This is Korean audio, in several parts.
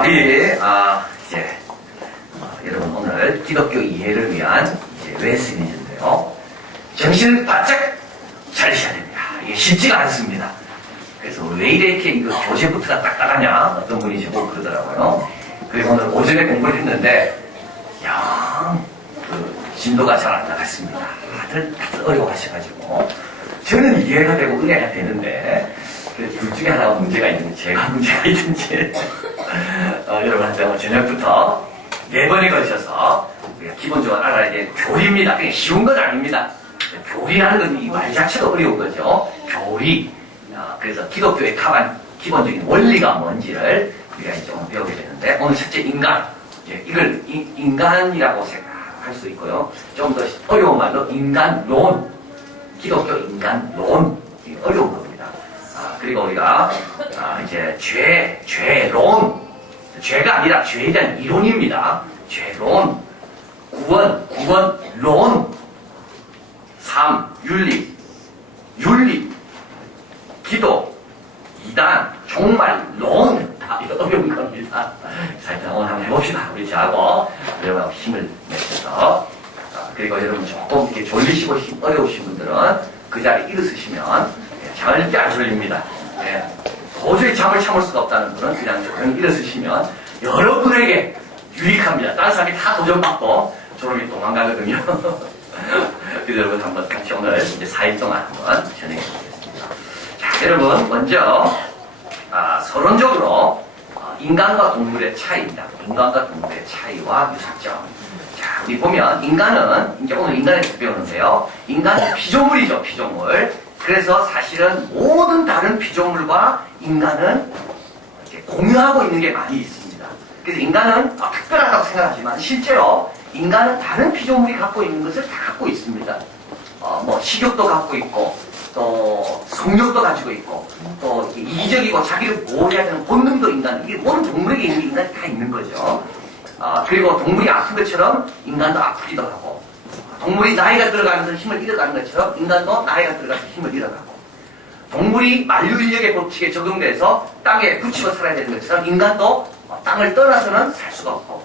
우리 여러분 오늘 기독교 이해를 위한 레슨인데요. 정신을 바짝 차리셔야 됩니다. 이게 쉽지가 않습니다. 그래서 왜 이렇게 이거 교재부터가 딱딱하냐 어떤 분이 저보고 그러더라고요. 그래서 오늘 오전에 공부를 했는데 영 진도가 잘 안 나갔습니다. 다들 어려워하셔가지고 저는 이해가 되고 은혜가 되는데 둘 중에 하나가 문제가 있는지 제가 문제가 있든지 여러분한테 저녁부터 4번에 걸쳐서 우리가 기본적으로 알아야 될 교리입니다. 그냥 쉬운 건 아닙니다. 교리라는 건 이 말 자체가 어려운 거죠. 교리. 그래서 기독교의 기본적인 원리가 뭔지를 우리가 이제 오늘 배우게 되는데, 오늘 첫째 인간. 이걸 인간이라고 생각할 수 있고요. 좀 더 어려운 말로 인간론. 기독교 인간론. 어려운 겁니다. 그리고 우리가 이제 죄론. 죄가 아니라 죄에 대한 이론입니다. 죄론. 구원론. 삶, 윤리, 기도, 이단, 종말론. 다 이거 어려운 겁니다. 자, 일단 오늘 한번 해봅시다. 우리 저하고 여러분 힘을 내셔서. 그리고 여러분 조금 이렇게 졸리시고 어려우신 분들은 그 자리에 일어서시면 절대 안 졸립니다. 도저히 잠을 참을 수가 없다는 분은 그냥 조용히 일어서시면 여러분에게 유익합니다. 다른 사람이 다 도전받고 졸음이 도망가거든요. 그래서 여러분 한번 같이 오늘 이제 4일 동안 한번 진행해 보겠습니다. 자, 여러분 먼저 서론적으로 인간과 동물의 차이입니다. 인간과 동물의 차이와 유사점. 자, 우리 보면 인간은 이제 오늘 인간에 대해서 배우는데요. 인간은 피조물이죠, 피조물. 그래서 사실은 모든 다른 피조물과 인간은 이제 공유하고 있는 게 많이 있습니다. 그래서 인간은 특별하다고 생각하지만 실제로 인간은 다른 피조물이 갖고 있는 것을 다 갖고 있습니다. 뭐 식욕도 갖고 있고, 또 성욕도 가지고 있고, 또 이기적이고 자기를 보호해야 되는 본능도 이게 모든 동물에게 있는 인간이 다 있는 거죠. 그리고 동물이 아픈 것처럼 인간도 아프기도 하고, 동물이 나이가 들어가면서 힘을 잃어가는 것처럼 인간도 나이가 들어가서 힘을 잃어가고, 동물이 만유인력의 법칙에 적용돼서 땅에 붙이고 살아야 되는 것처럼 인간도 땅을 떠나서는 살 수가 없고,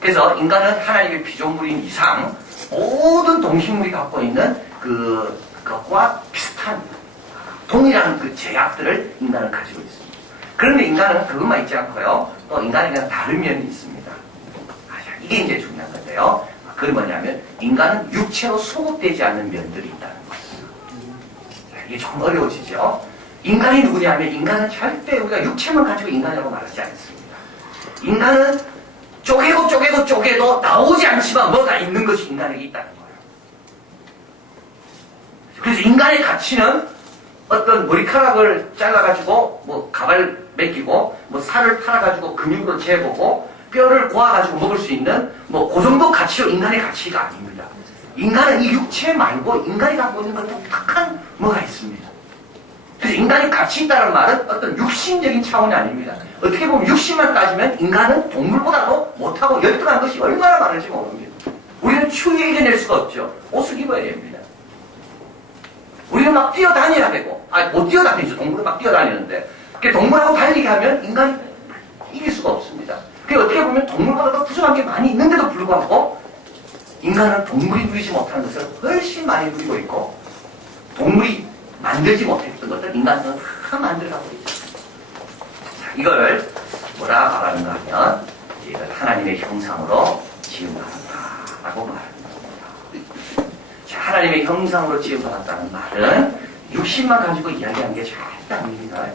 그래서 인간은 하나님의 피조물인 이상 모든 동식물이 갖고 있는 그것과 비슷한 동일한 그 제약들을 인간은 가지고 있습니다. 그런데 인간은 그것만 있지 않고요. 또 인간에게는 다른 면이 있습니다. 이게 이제 중요한 건데요. 그건 뭐냐면 인간은 육체로 소급되지 않는 면들이 있다는 거예요. 이게 좀 어려워지죠. 인간이 누구냐면 인간은 절대 우리가 육체만 가지고 인간이라고 말하지 않습니다. 인간은 쪼개도 나오지 않지만 뭐가 있는 것이 인간에게 있다는 거예요. 그래서 인간의 가치는 어떤 머리카락을 잘라가지고 뭐 가발 맡기고 뭐 살을 팔아가지고 근육으로 재보고 뼈를 고아가지고 먹을 수 있는 뭐 그 정도 가치로 인간의 가치가 아닙니다. 인간은 이 육체 말고 인간이 갖고 있는 건 독특한 뭐가 있습니다. 그래서 인간이 가치 있다는 말은 어떤 육신적인 차원이 아닙니다. 어떻게 보면 육신만 따지면 인간은 동물보다도 못하고 열등한 것이 얼마나 많은지 모릅니다. 우리는 추위에 이겨낼 수가 없죠. 옷을 입어야 됩니다. 우리는 막 뛰어다녀야 되고, 못 뛰어다니죠. 동물은 막 뛰어다니는데. 동물하고 달리게 하면 인간이 이길 수가 없습니다. 어떻게 보면 동물보다도 부족한 게 많이 있는데도 불구하고 인간은 동물이 누리지 못하는 것을 훨씬 많이 누리고 있고, 동물이 만들지 못했던 것들 인간은 다 만들어가고 있죠. 자, 이걸 뭐라 말하는가 하면 이걸 하나님의 형상으로 지음받았다라고 말하는 겁니다. 자, 하나님의 형상으로 지음받았다는 말은 육신만 가지고 이야기하는 게 절대 아닙니다.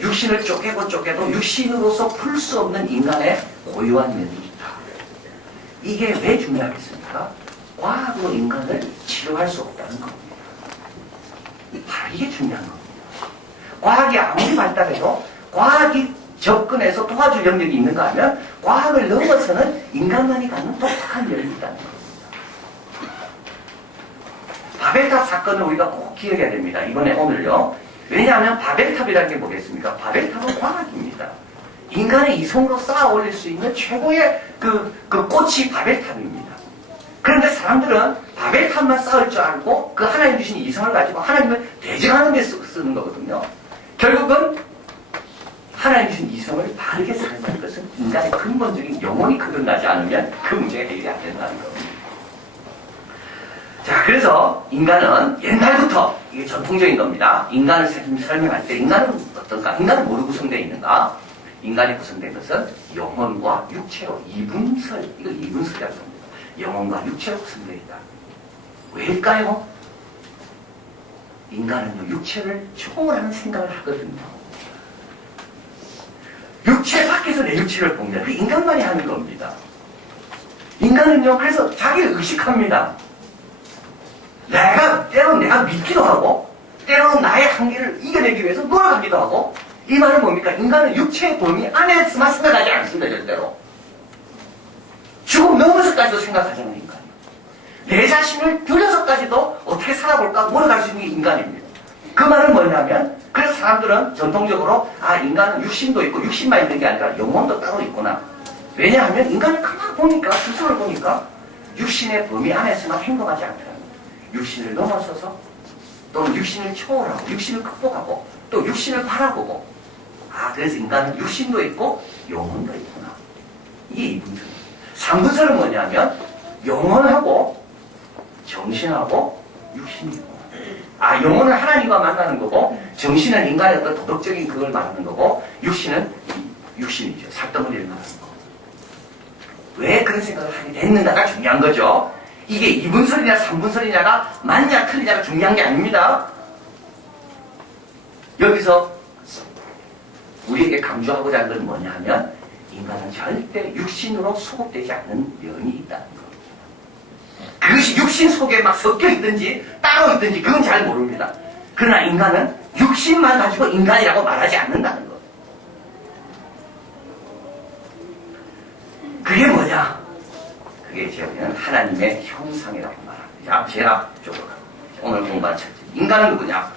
육신을 쪼개도 육신으로서 풀 수 없는 인간의 고유한 면이 있다. 이게 왜 중요하겠습니까? 과학으로 인간을 치료할 수 없다는 겁니다. 이게 중요한 겁니다. 과학이 아무리 발달해도 과학이 접근해서 도와줄 영역이 있는가 하면 과학을 넘어서는 인간만이 갖는 독특한 면이 있다는 겁니다. 바벨탑 사건을 우리가 꼭 기억해야 됩니다. 이번에 오늘요. 왜냐하면 바벨탑이라는 게 뭐겠습니까? 바벨탑은 과학입니다. 인간의 이성으로 쌓아 올릴 수 있는 최고의 그 꽃이 바벨탑입니다. 그런데 사람들은 바벨탑만 쌓을 줄 알고 그 하나님 주신 이성을 가지고 하나님을 대적하는 데 쓰는 거거든요. 결국은 하나님 주신 이성을 바르게 사용하는 것은 인간의 근본적인 영혼이 거듭나지 않으면 그 문제가 해결이 안 된다는 겁니다. 자, 그래서 인간은 옛날부터, 이게 전통적인 겁니다. 인간을 설명할 때 인간은 어떤가? 인간은 뭐로 구성되어 있는가? 인간이 구성된 것은 영혼과 육체로 이분설, 이걸 이분설이라고 합니다. 영혼과 육체로 구성되어 있다. 왜일까요? 인간은요, 육체를 초월하는 생각을 하거든요. 육체 밖에서 내 육체를 봅니다. 그 인간만이 하는 겁니다. 인간은요, 그래서 자기를 의식합니다. 때로는 내가 믿기도 하고, 때로는 나의 한계를 이겨내기 위해서 노력하기도 하고, 이 말은 뭡니까? 인간은 육체의 범위 안에서만 생각하지 않습니다, 절대로. 죽음 넘어서까지도 생각하잖아요, 인간이. 내 자신을 들여서까지도 어떻게 살아볼까 노력할 수 있는 게 인간입니다. 그 말은 뭐냐면, 그래서 사람들은 전통적으로, 인간은 육신도 있고, 육신만 있는 게 아니라 영혼도 따로 있구나. 왜냐하면 인간을 가만 보니까, 스스로를 보니까, 육신의 범위 안에서만 행동하지 않더라. 육신을 넘어서서 또는 육신을 초월하고 육신을 극복하고 또 육신을 바라보고 그래서 인간은 육신도 있고 영혼도 있구나. 이게 이분설입니다. 삼분설은 뭐냐면 영혼하고 정신하고 육신이 있구나. 영혼은 하나님과 만나는 거고 정신은 인간의 어떤 도덕적인 그걸 말하는 거고 육신이죠. 삿덩어리를 말하는 거고. 왜 그런 생각을 하게 됐는가가 중요한 거죠. 이게 이분설이냐 삼분설이냐가 맞냐 틀리냐가 중요한 게 아닙니다. 여기서 우리에게 강조하고자 하는 건 뭐냐 하면 인간은 절대 육신으로 소급되지 않는 면이 있다는 겁니다. 그것이 육신 속에 막 섞여 있든지 따로 있든지 그건 잘 모릅니다. 그러나 인간은 육신만 가지고 인간이라고 말하지 않는다는 것. 그게 뭐냐? 그게 제가 하나님의 형상이라고 말합니다. 제가 쪽으로 갑니다. 오늘 공부하는 첫째. 인간은 누구냐?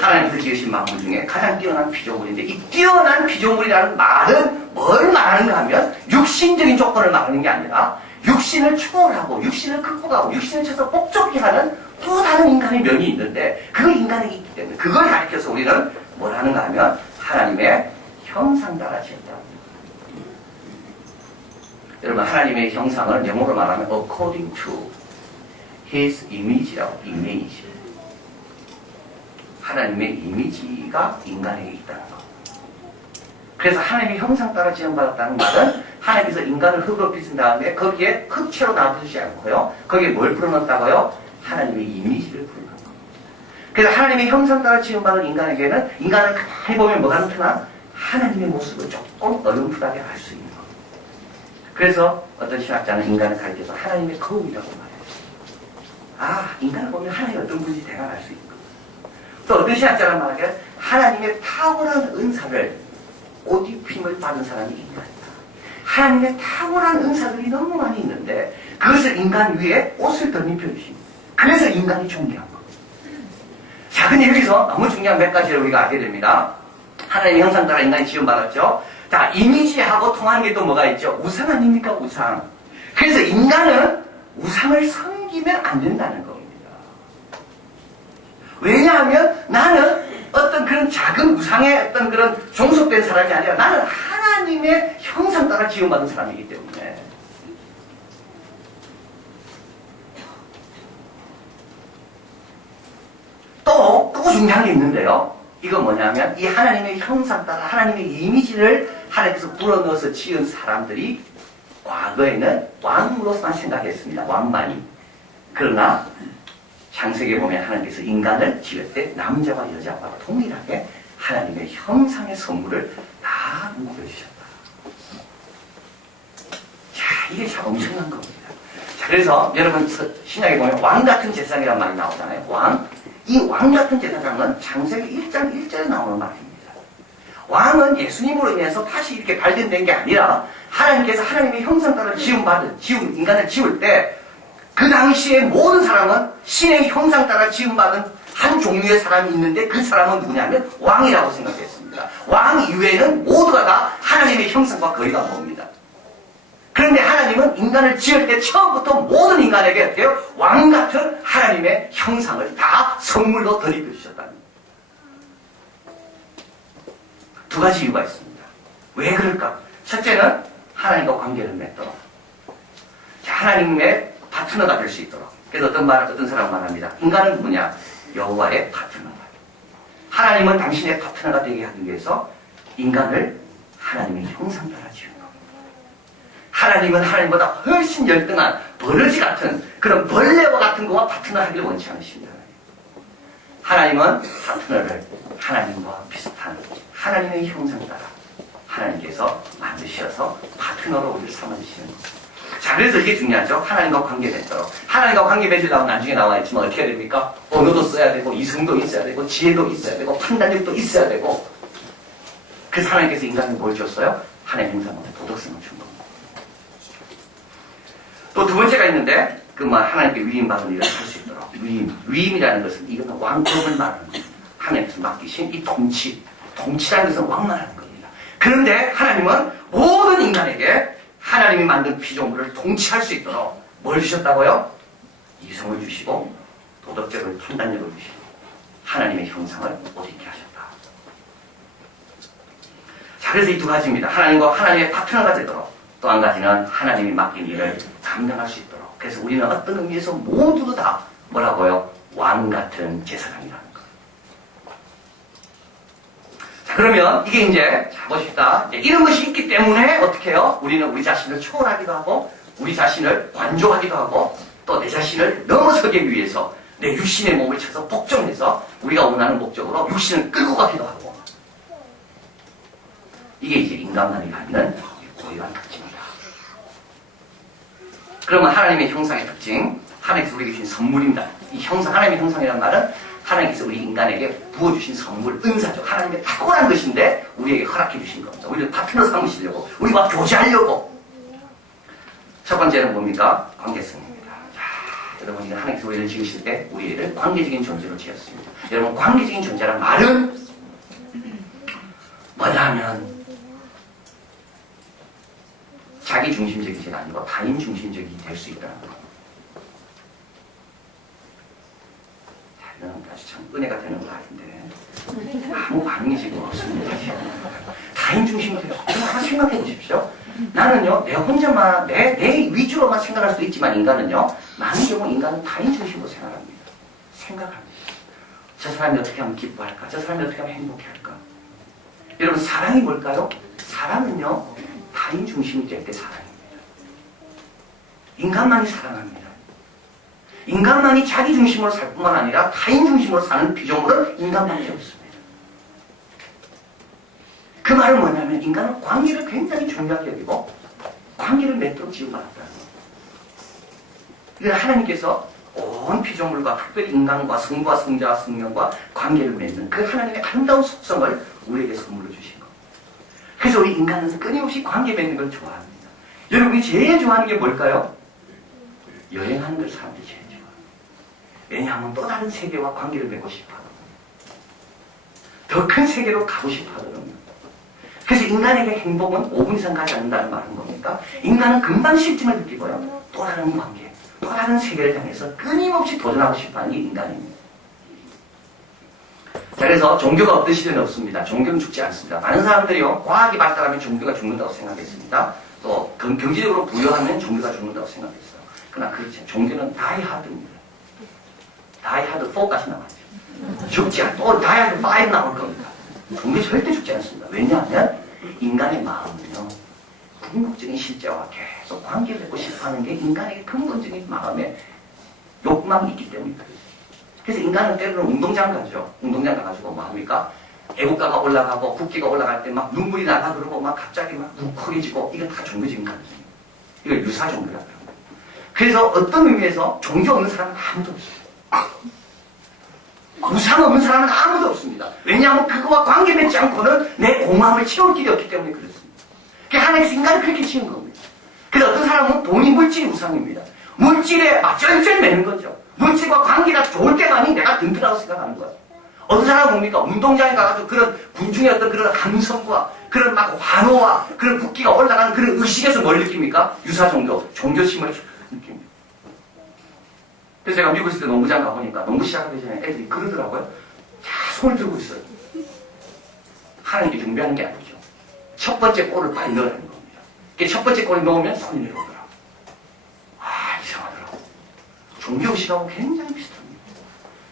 하나님께서 지으신 만물 중에 가장 뛰어난 피조물인데 이 뛰어난 피조물이라는 말은 뭘 말하는가 하면 육신적인 조건을 말하는 게 아니라 육신을 초월하고 육신을 극복하고 육신을 쳐서 복잡히 하는 또 다른 인간의 면이 있는데 그걸 인간에게 있기 때문에 그걸 가리켜서 우리는 뭘 하는가 하면 하나님의 형상 따라 지었다. 여러분 하나님의 형상을 영어로 말하면 according to his image라고 image. 하나님의 이미지가 인간에게 있다는 것. 그래서 하나님의 형상 따라 지음받았다는 말은 하나님께서 인간을 흙으로 빚은 다음에 거기에 흙채로 놔두지 않고요. 거기에 뭘 풀어넣었다고요? 하나님의 이미지를 풀어넣은 겁니다. 그래서 하나님의 형상 따라 지음받은 인간에게는 인간을 가만히 보면 뭐가 나타나? 하나님의 모습을 조금 어렴풋하게 알 수 있는 겁니다. 그래서 어떤 신학자는 인간을 가리켜서 하나님의 거울이라고 말해요. 인간을 보면 하나님이 어떤 분인지 대강 알 수 있는 겁니다. 또 어떤 신학자는 말하기를 하나님의 탁월한 은사를 옷 입힘을 받은 사람이 인간이다. 하나님의 탁월한 은사들이 너무 많이 있는데 그것을 인간 위에 옷을 덧입혀 주십니다. 그래서 인간이 존귀한 겁니다. 자, 근데 여기서 너무 중요한 몇 가지를 우리가 알게 됩니다. 하나님의 형상 따라 인간이 지음받았죠. 자, 이미지하고 통하는 게 또 뭐가 있죠? 우상 아닙니까? 우상. 그래서 인간은 우상을 섬기면 안 된다는 겁니다. 왜냐하면 나는 어떤 그런 작은 우상의 어떤 그런 종속된 사람이 아니라 나는 하나님의 형상 따라 지음받은 사람이기 때문에. 또 중요한 게 있는데요. 이건 뭐냐면 이 하나님의 형상 따라 하나님의 이미지를 하나님께서 불어넣어서 지은 사람들이 과거에는 왕으로서만 생각했습니다. 왕만이. 그러나 창세기에 보면 하나님께서 인간을 지을 때 남자와 여자와 동일하게 하나님의 형상의 선물을 다 누려주셨다. 자, 이게 참 엄청난 겁니다. 자, 그래서 여러분 신약에 보면 왕 같은 제사장이라는 말이 나오잖아요. 왕. 이 왕 같은 제사장은 창세기 1장 1절에 나오는 말입니다. 왕은 예수님으로 인해서 다시 이렇게 발견된 게 아니라 하나님께서 하나님의 형상 따라 지은 인간을 지을 때 그 당시에 모든 사람은 신의 형상 따라 지음받은 한 종류의 사람이 있는데 그 사람은 누구냐면 왕이라고 생각했습니다. 왕 이외에는 모두가 다 하나님의 형상과 거리가 멉니다. 그런데 하나님은 인간을 지을 때 처음부터 모든 인간에게 어때요? 왕 같은 하나님의 형상을 다 선물로 덧입혀 주셨답니다. 두 가지 이유가 있습니다. 왜 그럴까? 첫째는 하나님과 관계를 맺도록. 하나님의 파트너가 될 수 있도록. 그래서 어떤 사람 말합니다. 인간은 누구냐? 여호와의 파트너다. 하나님은 당신의 파트너가 되게 하기 위해서 인간을 하나님의 형상 따라 지은 겁니다. 하나님은 하나님보다 훨씬 열등한 버러지 같은 그런 벌레와 같은 거와 파트너 하기를 원치 않으십니다. 하나님은 파트너를 하나님과 비슷한 하나님의 형상 따라 하나님께서 만드셔서 파트너로 우리를 삼아주시는 겁니다. 자, 그래서 이게 중요하죠. 하나님과 관계 맺도록. 하나님과 관계 맺으려면 나중에 나와 있지만 어떻게 해야 됩니까? 언어도 써야 되고, 이성도 있어야 되고, 지혜도 있어야 되고, 판단력도 있어야 되고. 그래서 하나님께서 인간에 뭘 줬어요? 하나님의 형상으로 도덕성을 준 겁니다. 또 두 번째가 있는데, 하나님께 위임받은 일을 할 수 있도록. 위임이라는 것은 이것은 왕권을 말하는 겁니다. 하나님께서 맡기신 이 통치라는 것은 왕만하는 겁니다. 그런데 하나님은 모든 인간에게 하나님이 만든 피조물을 통치할 수 있도록 뭘 주셨다고요? 이성을 주시고 도덕적인 판단력을 주시고 하나님의 형상을 옷 입게 하셨다. 자, 그래서 이 두 가지입니다. 하나님과 하나님의 파트너가 되도록, 또 한 가지는 하나님이 맡긴 일을 감당할 수 있도록. 그래서 우리는 어떤 의미에서 모두 다 뭐라고요? 왕 같은 제사장이라는 거. 자, 그러면 이게 이제 보십시다. 이런 것이 있기 때문에 어떻게 해요? 우리는 우리 자신을 초월하기도 하고, 우리 자신을 관조하기도 하고, 또 내 자신을 넘어서기 위해서 내 육신의 몸을 쳐서 복종해서 우리가 원하는 목적으로 육신을 끌고 가기도 하고. 이게 이제 인간만이 갖는 고유한 특징이다. 그러면 하나님의 형상의 특징, 하나님께서 우리에게 주신 선물입니다. 이 형상, 하나님의 형상이라는 말은 하나님께서 우리 인간에게 부어주신 선물, 은사죠. 하나님의 탁월한 것인데 우리에게 허락해 주신 겁니다. 우리를 파트너 삼으시려고, 우리와 교제하려고. 첫 번째는 뭡니까? 관계성입니다. 자, 여러분, 이거 하나님께서 우리를 지으실 때 우리를 관계적인 존재로 지었습니다. 여러분, 관계적인 존재란 말은 뭐냐면 자기 중심적이지 아니고 타인 중심적이 될 수 있다는 겁니다. 아주 참 은혜가 되는 거 아닌데 아무 반응이 지금 없습니다. 타인 중심이 되어서 하나 생각해 보십시오. 나는요, 내 혼자만 내 위주로만 생각할 수도 있지만 인간은요, 많은 경우 인간은 타인 중심으로 생각합니다. 생각합니다. 저 사람이 어떻게 하면 기뻐할까? 저 사람이 어떻게 하면 행복해할까? 여러분, 사랑이 뭘까요? 사랑은요, 타인 중심이 될 때 사랑입니다. 인간만이 사랑합니다. 인간만이 자기 중심으로 살 뿐만 아니라 타인 중심으로 사는 피조물은 인간만이 없습니다. 그 말은 뭐냐면 인간은 관계를 굉장히 중요하게 여기고 관계를 맺도록 지음받았다는 거예요. 하나님께서 온 피조물과 특별히 인간과 성부와 성자와 성령과 관계를 맺는 그 하나님의 아름다운 속성을 우리에게 선물로 주신 겁니다. 그래서 우리 인간은 끊임없이 관계 맺는 걸 좋아합니다. 여러분이 제일 좋아하는 게 뭘까요? 여행하는 걸 사람들이 제일 좋아합니다. 왜냐하면 또 다른 세계와 관계를 맺고 싶어하거든요. 더 큰 세계로 가고 싶어하거든요. 그래서 인간에게 행복은 5분 이상 가지 않는다는 말은 뭡니까? 인간은 금방 실증을 느끼고요. 또 다른 관계, 또 다른 세계를 향해서 끊임없이 도전하고 싶어하는 게 인간입니다. 자, 그래서 종교가 없던 시대는 없습니다. 종교는 죽지 않습니다. 많은 사람들이요, 과학이 발달하면 종교가 죽는다고 생각했습니다. 또 경제적으로 부여하면 종교가 죽는다고 생각했어요. 그러나 그렇지 않아요. 종교는 다이하드입니다. 다이하드 4까지 나왔죠. 죽지 않고 또 다이하드 5 나올 겁니다. 종교 절대 죽지 않습니다. 왜냐하면 인간의 마음은요, 궁극적인 실제와 계속 관계를 맺고 싶어하는 게 인간에게 근본적인 마음의 욕망이 있기 때문입니다. 그래서 인간은 때로는 운동장 가죠. 운동장 가가지고 뭐 합니까? 애국가가 올라가고 국기가 올라갈 때 막 눈물이 나가 그러고 막 갑자기 막 욱하게지고 이건 다 종교적인 감정입니다. 이걸 유사 종교라고 합니다. 그래서 어떤 의미에서 종교 없는 사람은 아무도 없어요. 우상 없는 사람은 아무도 없습니다. 왜냐하면 그거와 관계 맺지 않고는 내 공허함을 채울 길이 없기 때문에 그렇습니다. 하나님께서 인간을 그렇게 지은 겁니다. 그래서 어떤 사람은 돈이 물질이 우상입니다. 물질에 쩔쩔 매는 거죠. 물질과 관계가 좋을 때만이 내가 든든하다고 생각하는 거예요. 어떤 사람은 뭡니까? 운동장에 가가지고 그런 군중의 어떤 그런 감성과 그런 막 환호와 그런 국기가 올라가는 그런 의식에서 뭘 느낍니까? 유사 종교, 종교심을 느낍니다. 그래서 제가 미국 있을 때 농구장 가보니까 농구 시작하기 전에 애들이 그러더라고요. 자, 손을 들고 있어요. 하나님께 경배하는 게 아니죠. 첫 번째 골을 빨리 넣으라는 겁니다. 첫 번째 골을 넣으면 손이 내려오더라고. 아, 이상하더라고. 종교의식하고 굉장히 비슷합니다.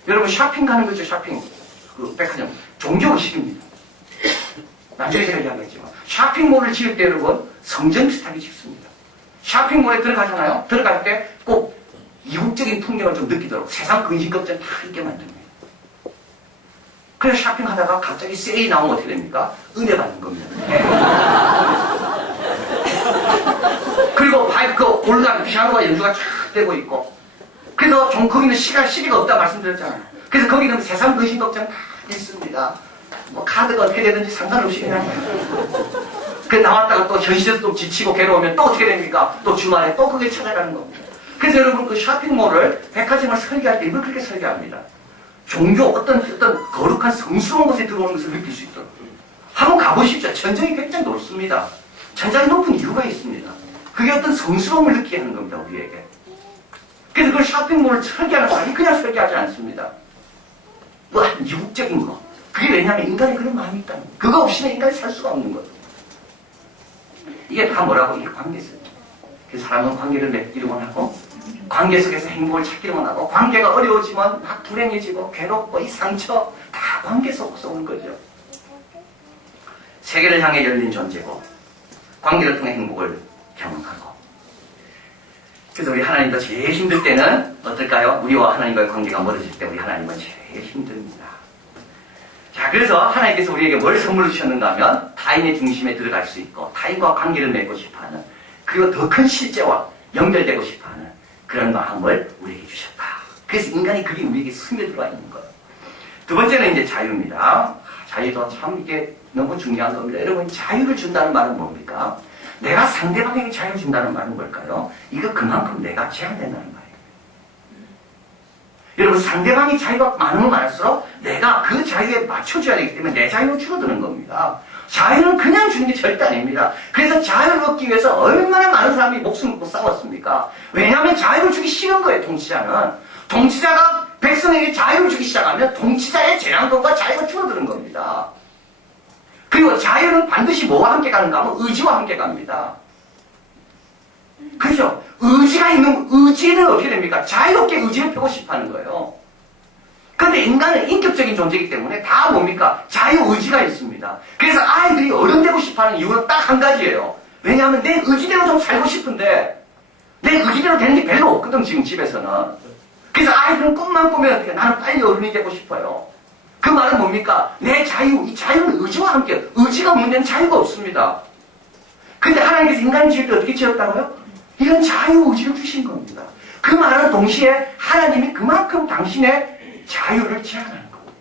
여러분 쇼핑 가는 거죠, 쇼핑. 그 백화점. 종교의식입니다. 나중에 제가 이야기했지만 쇼핑몰을 지을 때 여러분 성전 비슷하게 짓습니다. 쇼핑몰에 들어가잖아요. 들어갈 때 꼭 이국적인 풍경을 좀 느끼도록 세상 근심걱정 다 있게 만듭니다. 그래서 쇼핑하다가 갑자기 세일이 나오면 어떻게 됩니까? 은혜 받는 겁니다. 그리고 그 골반 피아노가 연주가 쫙 되고 있고, 그래서 좀 거기는 시기가 없다 말씀드렸잖아요. 그래서 거기는 세상 근심 걱정 다 있습니다. 뭐 카드가 어떻게 되든지 상관없이 그냥. 그 나왔다가 또 현실에서 또 지치고 괴로우면 또 어떻게 됩니까? 또 주말에 또 그게 찾아가는 겁니다. 그래서 여러분 그 쇼핑몰을 백화점을 설계할 때 이걸 그렇게 설계합니다. 종교 어떤 거룩한 성스러운 곳에 들어오는 것을 느낄 수 있도록. 한번 가보십시오. 천장이 굉장히 높습니다. 천장이 높은 이유가 있습니다. 그게 어떤 성스러움을 느끼게 하는 겁니다, 우리에게. 그래서 그 쇼핑몰을 설계하는 사람이 그냥 설계하지 않습니다. 뭐 이국적인 거. 그게 왜냐하면 인간이 그런 마음이 있다는 거예요. 그거 없이는 인간이 살 수가 없는 거예요. 이게 다 뭐라고? 이게 관계성. 그래서 사람은 관계를 맺기로만 하고, 관계 속에서 행복을 찾기로만 하고, 관계가 어려워지면 막 불행해지고 괴롭고 이 상처 다 관계 속에서 오는 거죠. 세계를 향해 열린 존재고 관계를 통해 행복을 경험하고. 그래서 우리 하나님도 제일 힘들 때는 어떨까요? 우리와 하나님과의 관계가 멀어질 때 우리 하나님은 제일 힘듭니다. 자, 그래서 하나님께서 우리에게 뭘 선물로 주셨는가 하면 타인의 중심에 들어갈 수 있고 타인과 관계를 맺고 싶어하는, 그리고 더 큰 실제와 연결되고 싶어하는 그런 마음을 우리에게 주셨다. 그래서 인간이 그게 우리에게 스며들어와 있는 거예요. 두 번째는 이제 자유입니다. 자유도 참 이게 너무 중요한 겁니다. 여러분, 자유를 준다는 말은 뭡니까? 내가 상대방에게 자유를 준다는 말은 뭘까요? 이거 그만큼 내가 제한된다는 말이에요. 여러분, 상대방이 자유가 많으면 많을수록 내가 그 자유에 맞춰줘야 되기 때문에 내 자유는 줄어드는 겁니다. 자유는 그냥 주는 게 절대 아닙니다. 그래서 자유를 얻기 위해서 얼마나 많은 사람이 목숨을 걸고 싸웠습니까? 왜냐하면 자유를 주기 싫은 거예요, 통치자는. 통치자가 백성에게 자유를 주기 시작하면 통치자의 재량권과 자유가 줄어드는 겁니다. 그리고 자유는 반드시 뭐와 함께 가는가 하면 의지와 함께 갑니다. 그죠? 의지는 어떻게 됩니까? 자유롭게 의지를 펴고 싶어 하는 거예요. 그런데 인간은 인격적인 존재이기 때문에 다 뭡니까? 자유의지가 있습니다. 그래서 아이들이 어른 되고 싶어 하는 이유는 딱 한 가지예요. 왜냐하면 내 의지대로 좀 살고 싶은데 내 의지대로 되는 게 별로 없거든, 지금 집에서는. 그래서 아이들은 꿈만 꾸면 어떻게, 나는 빨리 어른이 되고 싶어요. 그 말은 뭡니까? 내 자유, 이 자유는 의지와 함께, 의지가 없는 데는 자유가 없습니다. 근데 하나님께서 인간을 지을 때 어떻게 지었다고요? 이런 자유의지를 주신 겁니다. 그 말은 동시에 하나님이 그만큼 당신의 자유를 제한하는 겁니다.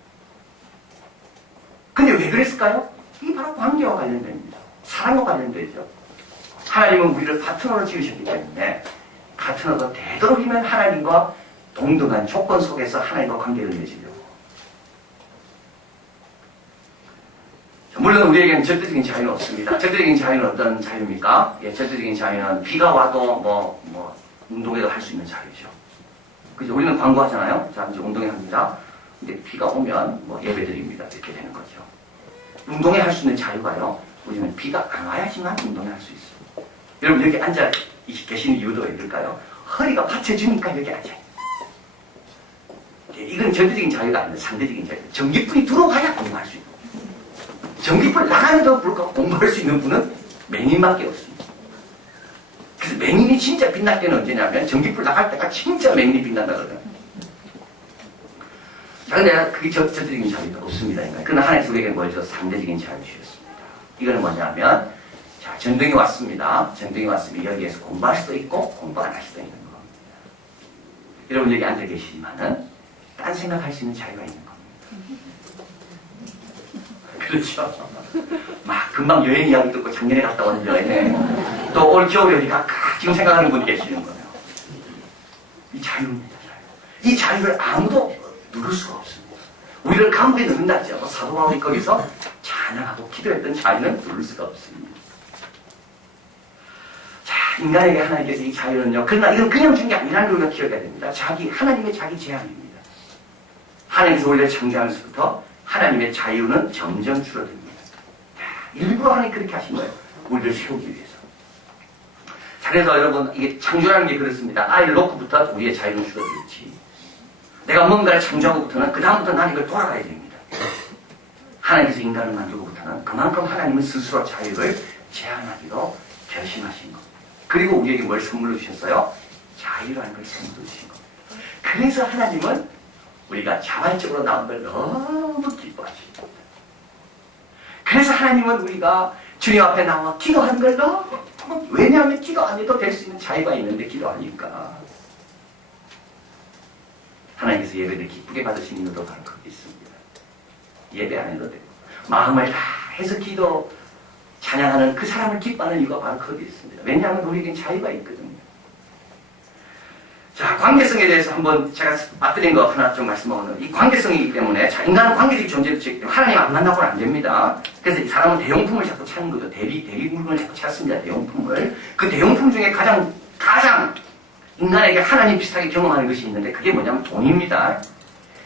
근데 왜 그랬을까요? 이게 바로 관계와 관련됩니다. 사랑과 관련되죠. 하나님은 우리를 파트너로 지으셨기 때문에 파트너가 되도록이면 하나님과 동등한 조건 속에서 하나님과 관계를 맺으려고. 물론 우리에게는 절대적인 자유는 없습니다. 절대적인 자유는 어떤 자유입니까? 예, 절대적인 자유는 비가 와도 운동회도 할 수 있는 자유죠. 그죠? 우리는 광고하잖아요. 자, 이제 운동회 합니다. 근데 비가 오면 예배 드립니다. 이렇게 되는 거죠. 운동회 할 수 있는 자유가요, 우리는 비가 안 와야지만 운동회 할 수 있어요. 여러분, 여기 앉아 계시는 이유도 왜 그럴까요? 허리가 받쳐주니까 여기 앉아요. 이건 절대적인 자유가 아니라 상대적인 자유. 전기불이 들어와야 공부할 수 있고, 전기불 나가는데도 불구하고 공부할 수 있는 분은 맹인밖에 없습니다. 그래서 맹인이 진짜 빛날 때는 언제냐면 전기불 나갈 때가 진짜 맹인이 빛난다 그러잖아요. 자, 근데 그게 절대적인 자유가 없습니다. 그러나 하나님께서 우리에게 뭘 줘? 상대적인 자유를 주셨습니다. 이거는 뭐냐면, 자, 전등이 왔습니다. 전등이 왔으면 여기에서 공부할 수도 있고 공부 안 할 수도 있는 겁니다. 여러분 여기 앉아 계시지만은 딴 생각할 수 있는 자유가 있는 겁니다. 그렇죠. 막 금방 여행 이야기 듣고 작년에 갔다 오는 여행에 또 올 겨울에 어디 갈까 지금 생각하는 분이 계시는 거예요. 이 자유입니다. 자유. 이 자유를 아무도 누를 수가 없습니다. 우리를 감옥에 넣는다죠. 사도 바울이 거기서 찬양하고 기도했던 자유는 누를 수가 없습니다. 자, 인간에게 하나님께서 이 자유는요, 그러나 이건 그냥 준 게 아니라는 걸 우리가 기억해야 됩니다. 하나님의 자기 제한입니다. 하나님께서 우리를 창조하면서부터 하나님의 자유는 점점 줄어듭니다. 일부러 하나님 그렇게 하신 거예요. 우리를 세우기 위해서. 자, 그래서 여러분, 이게 창조라는 게 그렇습니다. 아이를 놓고부터 우리의 자유는 줄어들지. 내가 뭔가를 창조하고부터는 그다음부터 나는 이걸 돌아가야 됩니다. 하나님께서 인간을 만들고부터는 그만큼 하나님은 스스로 자유를 제한하기로 결심하신 겁니다. 그리고 우리에게 뭘 선물로 주셨어요? 자유라는 걸 선물로 주신 겁니다. 그래서 하나님은 우리가 자발적으로 나온 걸 너무 기뻐하십니다. 그래서 하나님은 우리가 주님 앞에 나와 기도하는 걸 너무, 왜냐하면 기도 안 해도 될 수 있는 자유가 있는데 기도하니까. 하나님께서 예배를 기쁘게 받으신 이유도 바로 거기 있습니다. 예배 안 해도 되고 마음을 다 해서 기도 찬양하는 그 사람을 기뻐하는 이유가 바로 거기 있습니다. 왜냐하면 우리에겐 자유가 있거든요. 자, 관계성에 대해서 한번 제가 맞들린 거 하나 좀 말씀하고는, 이 관계성이기 때문에, 자, 인간은 관계적인 존재도 하나님 안 만나고는 안 됩니다. 그래서 이 사람은 대용품을 자꾸 찾는 거죠. 대리 물건을 자꾸 찾습니다. 대용품을. 그 대용품 중에 가장 인간에게 하나님 비슷하게 경험하는 것이 있는데, 그게 뭐냐면 돈입니다.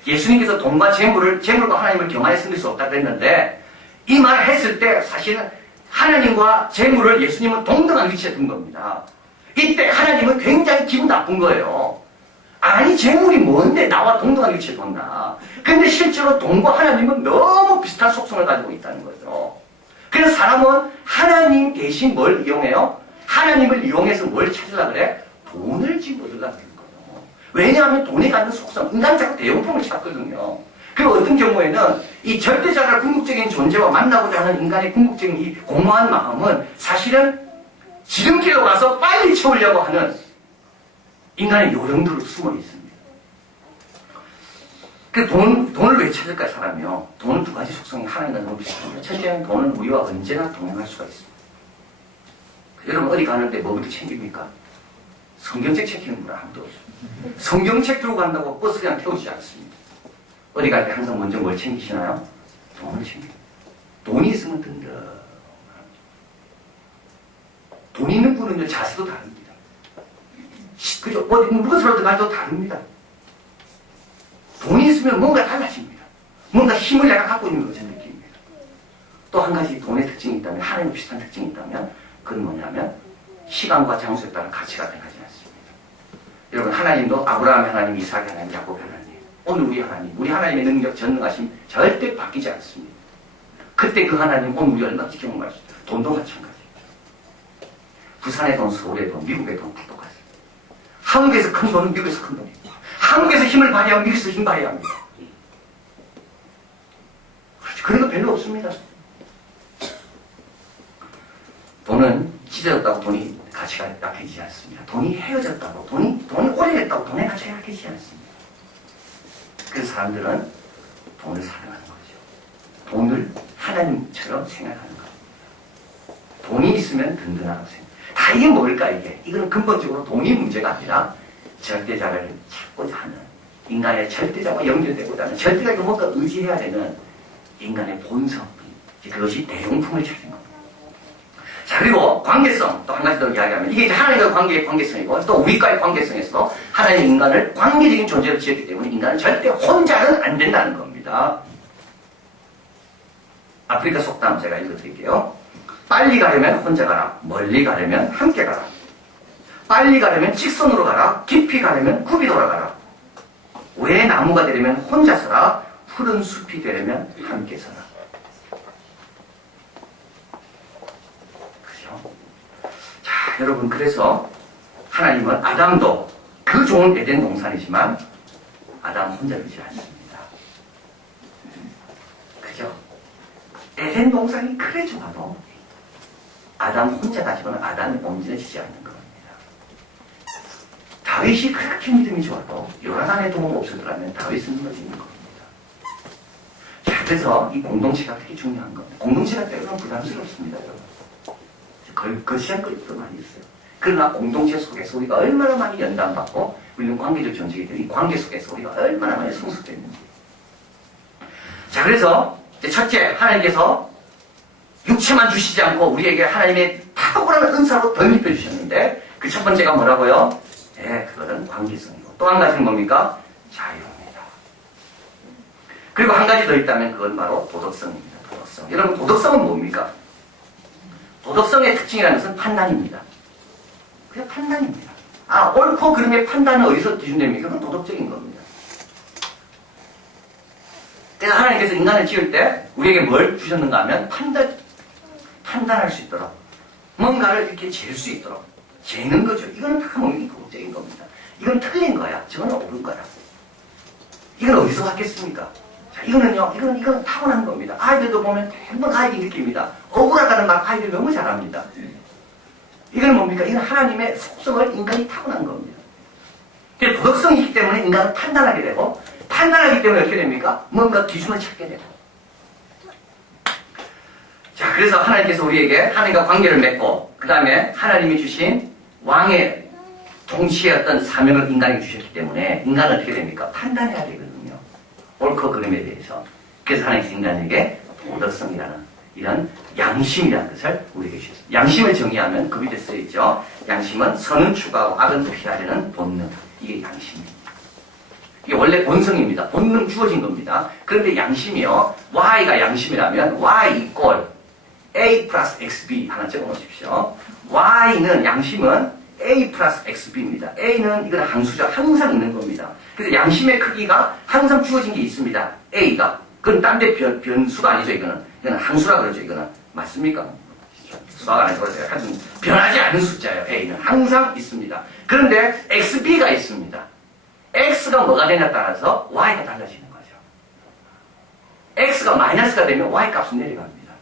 예수님께서 돈과 재물과 하나님을 겸하여 섬길 수 없다 그랬는데, 이 말을 했을 때 사실은 하나님과 재물을 예수님은 동등한 위치에 둔 겁니다. 이때 하나님은 굉장히 기분 나쁜 거예요. 아니, 재물이 뭔데 나와 동등한 위치에 뒀나. 근데 실제로 돈과 하나님은 너무 비슷한 속성을 가지고 있다는 거죠. 그래서 사람은 하나님 대신 뭘 이용해요? 하나님을 이용해서 뭘 찾으려고 그래? 돈을 집어들려고 그러는 거예요. 왜냐하면 돈이 갖는 속성, 인간은 자꾸 대용품을 찾거든요. 그리고 어떤 경우에는 이 절대자를 궁극적인 존재와 만나고자 하는 인간의 궁극적인 이 공허한 마음은 사실은 지름길로 가서 빨리 채우려고 하는 인간의 요령들로 숨어 있습니다. 그 돈을 왜 찾을까, 사람이요? 돈은 두 가지 속성이 하나님과 너무 비슷합니다. 첫째는 돈은 우리와 언제나 동행할 수가 있습니다. 여러분, 어디 가는데 뭐부터 챙깁니까? 성경책 챙기는 분 아무도 없습니다. 성경책 들고 간다고 버스 그냥 태우지 않습니다. 어디 갈 때 항상 먼저 뭘 챙기시나요? 돈을 챙깁니다. 돈이 있으면 든든합니다. 돈 있는 분은 자세도 다릅니다. 그죠? 어디 무엇으로 들어가도 다릅니다. 돈이 있으면 뭔가 달라집니다. 뭔가 힘을 내가 갖고 있는 것을 느낍니다. 또 한 가지 돈의 특징이 있다면, 하나님 비슷한 특징이 있다면, 그건 뭐냐면 시간과 장소에 따른 가치가 변하지 않습니다. 여러분, 하나님도 아브라함의 하나님, 이삭의 하나님, 야곱의 하나님, 오늘 우리 하나님의 능력, 전능하심 절대 바뀌지 않습니다. 그때 그 하나님 오늘 우리 얼마든지 경험할 수 있어요. 돈도 마찬가지. 부산의 돈, 서울의 돈, 미국의 돈 다 똑같습니다. 한국에서 큰 돈은 미국에서 큰 돈이고, 한국에서 힘을 발휘하면 미국에서 힘 발휘해야 합니다. 그런 거 별로 없습니다. 돈은 찢어졌다고 돈이 가치가 약해지지 않습니다. 돈이 헤어졌다고, 돈이 오래됐다고 돈의 가치가 약해지지 않습니다. 그래서 사람들은 돈을 사랑하는 거죠. 돈을 하나님처럼 생각하는 겁니다. 돈이 있으면 든든하다고 생각합니다. 다 이게 뭘까, 이게? 이거는 근본적으로 돈이 문제가 아니라 절대자를 찾고자 하는, 인간의 절대자와 연결되고자 하는, 절대자가 뭔가 의지해야 되는 인간의 본성, 그것이 대용품을 찾은 겁니다. 자, 그리고 관계성, 또 한 가지 더 이야기하면, 이게 이제 하나님과 관계의 관계성이고, 또 우리과의 관계성에서도 하나님 인간을 관계적인 존재로 지었기 때문에 인간은 절대 혼자는 안 된다는 겁니다. 아프리카 속담 제가 읽어드릴게요. 빨리 가려면 혼자 가라. 멀리 가려면 함께 가라. 빨리 가려면 직선으로 가라. 깊이 가려면 굽이 돌아가라. 왜 나무가 되려면 혼자 서라. 푸른 숲이 되려면 함께 서라. 그죠? 자, 여러분, 그래서 하나님은 아담도 그 좋은 에덴 동산이지만 아담 혼자 되지 않습니다. 그죠? 에덴 동산이 그래 좋아도 아담 혼자 가지고는 아담이 온전해지지 않는 겁니다. 다윗이 그렇게 믿음이 좋아도 요나단의 도움 없으더라면 다윗은 무너지는 겁니다. 자, 그래서 이 공동체가 되게 중요한 겁니다. 공동체가 때로는 부담스럽습니다, 여러분. 거시한 것도 많이 있어요. 그러나 공동체 속에서 우리가 얼마나 많이 연단받고, 우리는 관계적 존재이기 때문에 이 관계 속에서 우리가 얼마나 많이 성숙됐는지. 자, 그래서 첫째, 하나님께서 육체만 주시지 않고 우리에게 하나님의 탁월한 은사로 덧입혀 주셨는데, 그 첫 번째가 뭐라고요? 네, 그거는 관계성이고, 또 한 가지는 뭡니까? 자유입니다. 그리고 한 가지 더 있다면 그건 바로 도덕성입니다. 도덕성. 여러분, 도덕성은 뭡니까? 도덕성의 특징이라는 것은 판단입니다. 그냥 판단입니다. 아, 옳고 그름의 판단은 어디서 기준됩니까? 그건 도덕적인 겁니다. 그래서 하나님께서 인간을 지을 때 우리에게 뭘 주셨는가 하면 판단할 수 있도록 뭔가를 이렇게 잴 수 있도록 재는 거죠. 이거는 다 뭡니까? 도덕적인 겁니다. 이건 틀린 거야. 저건 옳은 거야. 이건 어디서 왔겠습니까? 자, 이거는요, 이건 타고난 겁니다. 아이들도 보면 대부분 아이들이 느낍니다. 억울하다는 말 아이들 너무 잘합니다. 이건 뭡니까? 이건 하나님의 속성을 인간이 타고난 겁니다. 도덕성이 있기 때문에 인간은 판단하게 되고, 판단하기 때문에 어떻게 됩니까? 뭔가 기준을 찾게 되고. 자, 그래서 하나님께서 우리에게 하나님과 관계를 맺고, 그 다음에 하나님이 주신 왕의 통치의 어떤 사명을 인간에게 주셨기 때문에 인간은 어떻게 됩니까? 판단해야 되거든요. 옳고 그름에 대해서. 그래서 하나님께서 인간에게 도덕성이라는 이런 양심이라는 것을 우리에게 주셨습니다. 양심을 정의하면 그 밑에 써있죠. 양심은 선은 추구하고 악은 피하려는 본능. 이게 양심입니다. 이게 원래 본성입니다. 본능 주어진 겁니다. 그런데 양심이요. Y가 양심이라면 Y 이꼴 A 플러스 XB 하나 적어 놓으십시오. Y는 양심은 A 플러스 XB입니다. A는 이건 항수죠. 항상 있는 겁니다. 그래서 양심의 크기가 항상 주어진 게 있습니다. A가. 그건 딴 데 변수가 아니죠. 이거는 항수라 그러죠. 이거는. 맞습니까? 수학 안 해서 그러세요. 하여튼 변하지 않는 숫자예요. A는. 항상 있습니다. 그런데 XB가 있습니다. X가 뭐가 되냐에 따라서 Y가 달라지는 거죠. X가 마이너스가 되면 Y 값은 내려갑니다.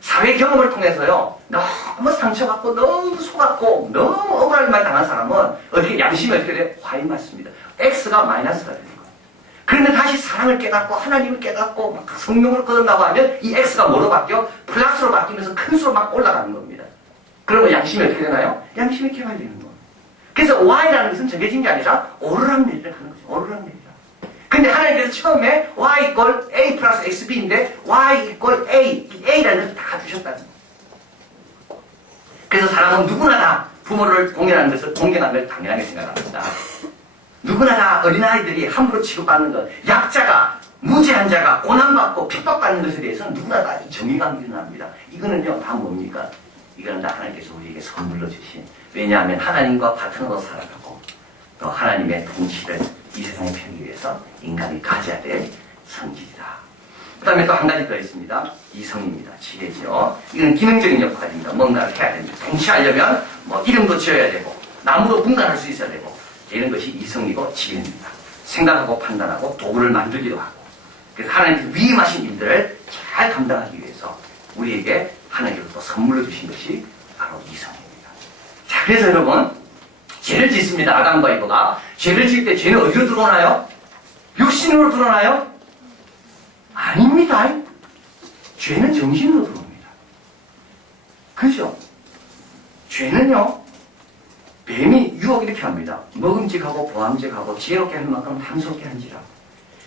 사회 경험을 통해서요, 너무 상처받고, 너무 속았고, 너무 억울한 말 당한 사람은 어떻게 양심이 어떻게 돼요? 화인 맞습니다. X가 마이너스가 되는 거예요. 그런데 다시 사랑을 깨닫고, 하나님을 깨닫고, 막 성령을 거듭나고 하면 이 X가 뭐로 바뀌어? 플러스로 바뀌면서 큰 수로 막 올라가는 겁니다. 그러면 양심이 어떻게 되나요? 양심이 개발되는 거예요. 그래서 Y라는 것은 정해진 게 아니라 오르락내리락 하는 거죠. 오르락내리락. 근데 하나님께서 처음에 Y 이꼴 A 플러스 XB인데 Y 이꼴 A, 이 A라는 것을 다 주셨다는 거예요. 그래서 사람은 누구나 다 부모를 공경하는 것을 당연하게 생각합니다. 누구나 다 어린아이들이 함부로 취급받는 것, 약자가, 무지한 자가 고난받고 핍박받는 것에 대해서는 누구나 다 정의감이 일어납니다. 이거는요, 다 뭡니까? 이거는 다 하나님께서 우리에게 선물로 주신. 왜냐하면 하나님과 파트너로 살아가고 또 하나님의 통치를 이 세상에 펴기 위해서 인간이 가져야 될 성질이다. 그 다음에 또 한 가지 더 있습니다. 이성입니다. 지혜죠. 이건 기능적인 역할입니다. 뭔가를 해야 됩니다. 통치하려면 뭐 이름도 지어야 되고 나무도 분간할 수 있어야 되고 이런 것이 이성이고 지혜입니다. 생각하고 판단하고 도구를 만들기도 하고 그래서 하나님께서 위임하신 일들을 잘 감당하기 위해서 우리에게 하나님께서 또 선물로 주신 것이 바로 이성입니다. 자, 그래서 여러분 죄를 짓습니다. 아담과 이브가. 죄를 지을 때 죄는 어디로 들어오나요? 육신으로 들어오나요? 아닙니다. 죄는 정신으로 들어옵니다. 그죠? 죄는요, 뱀이 유혹 이렇게 합니다. 먹음직하고 보암직하고 지혜롭게 할 만큼 탐스럽게 한지라.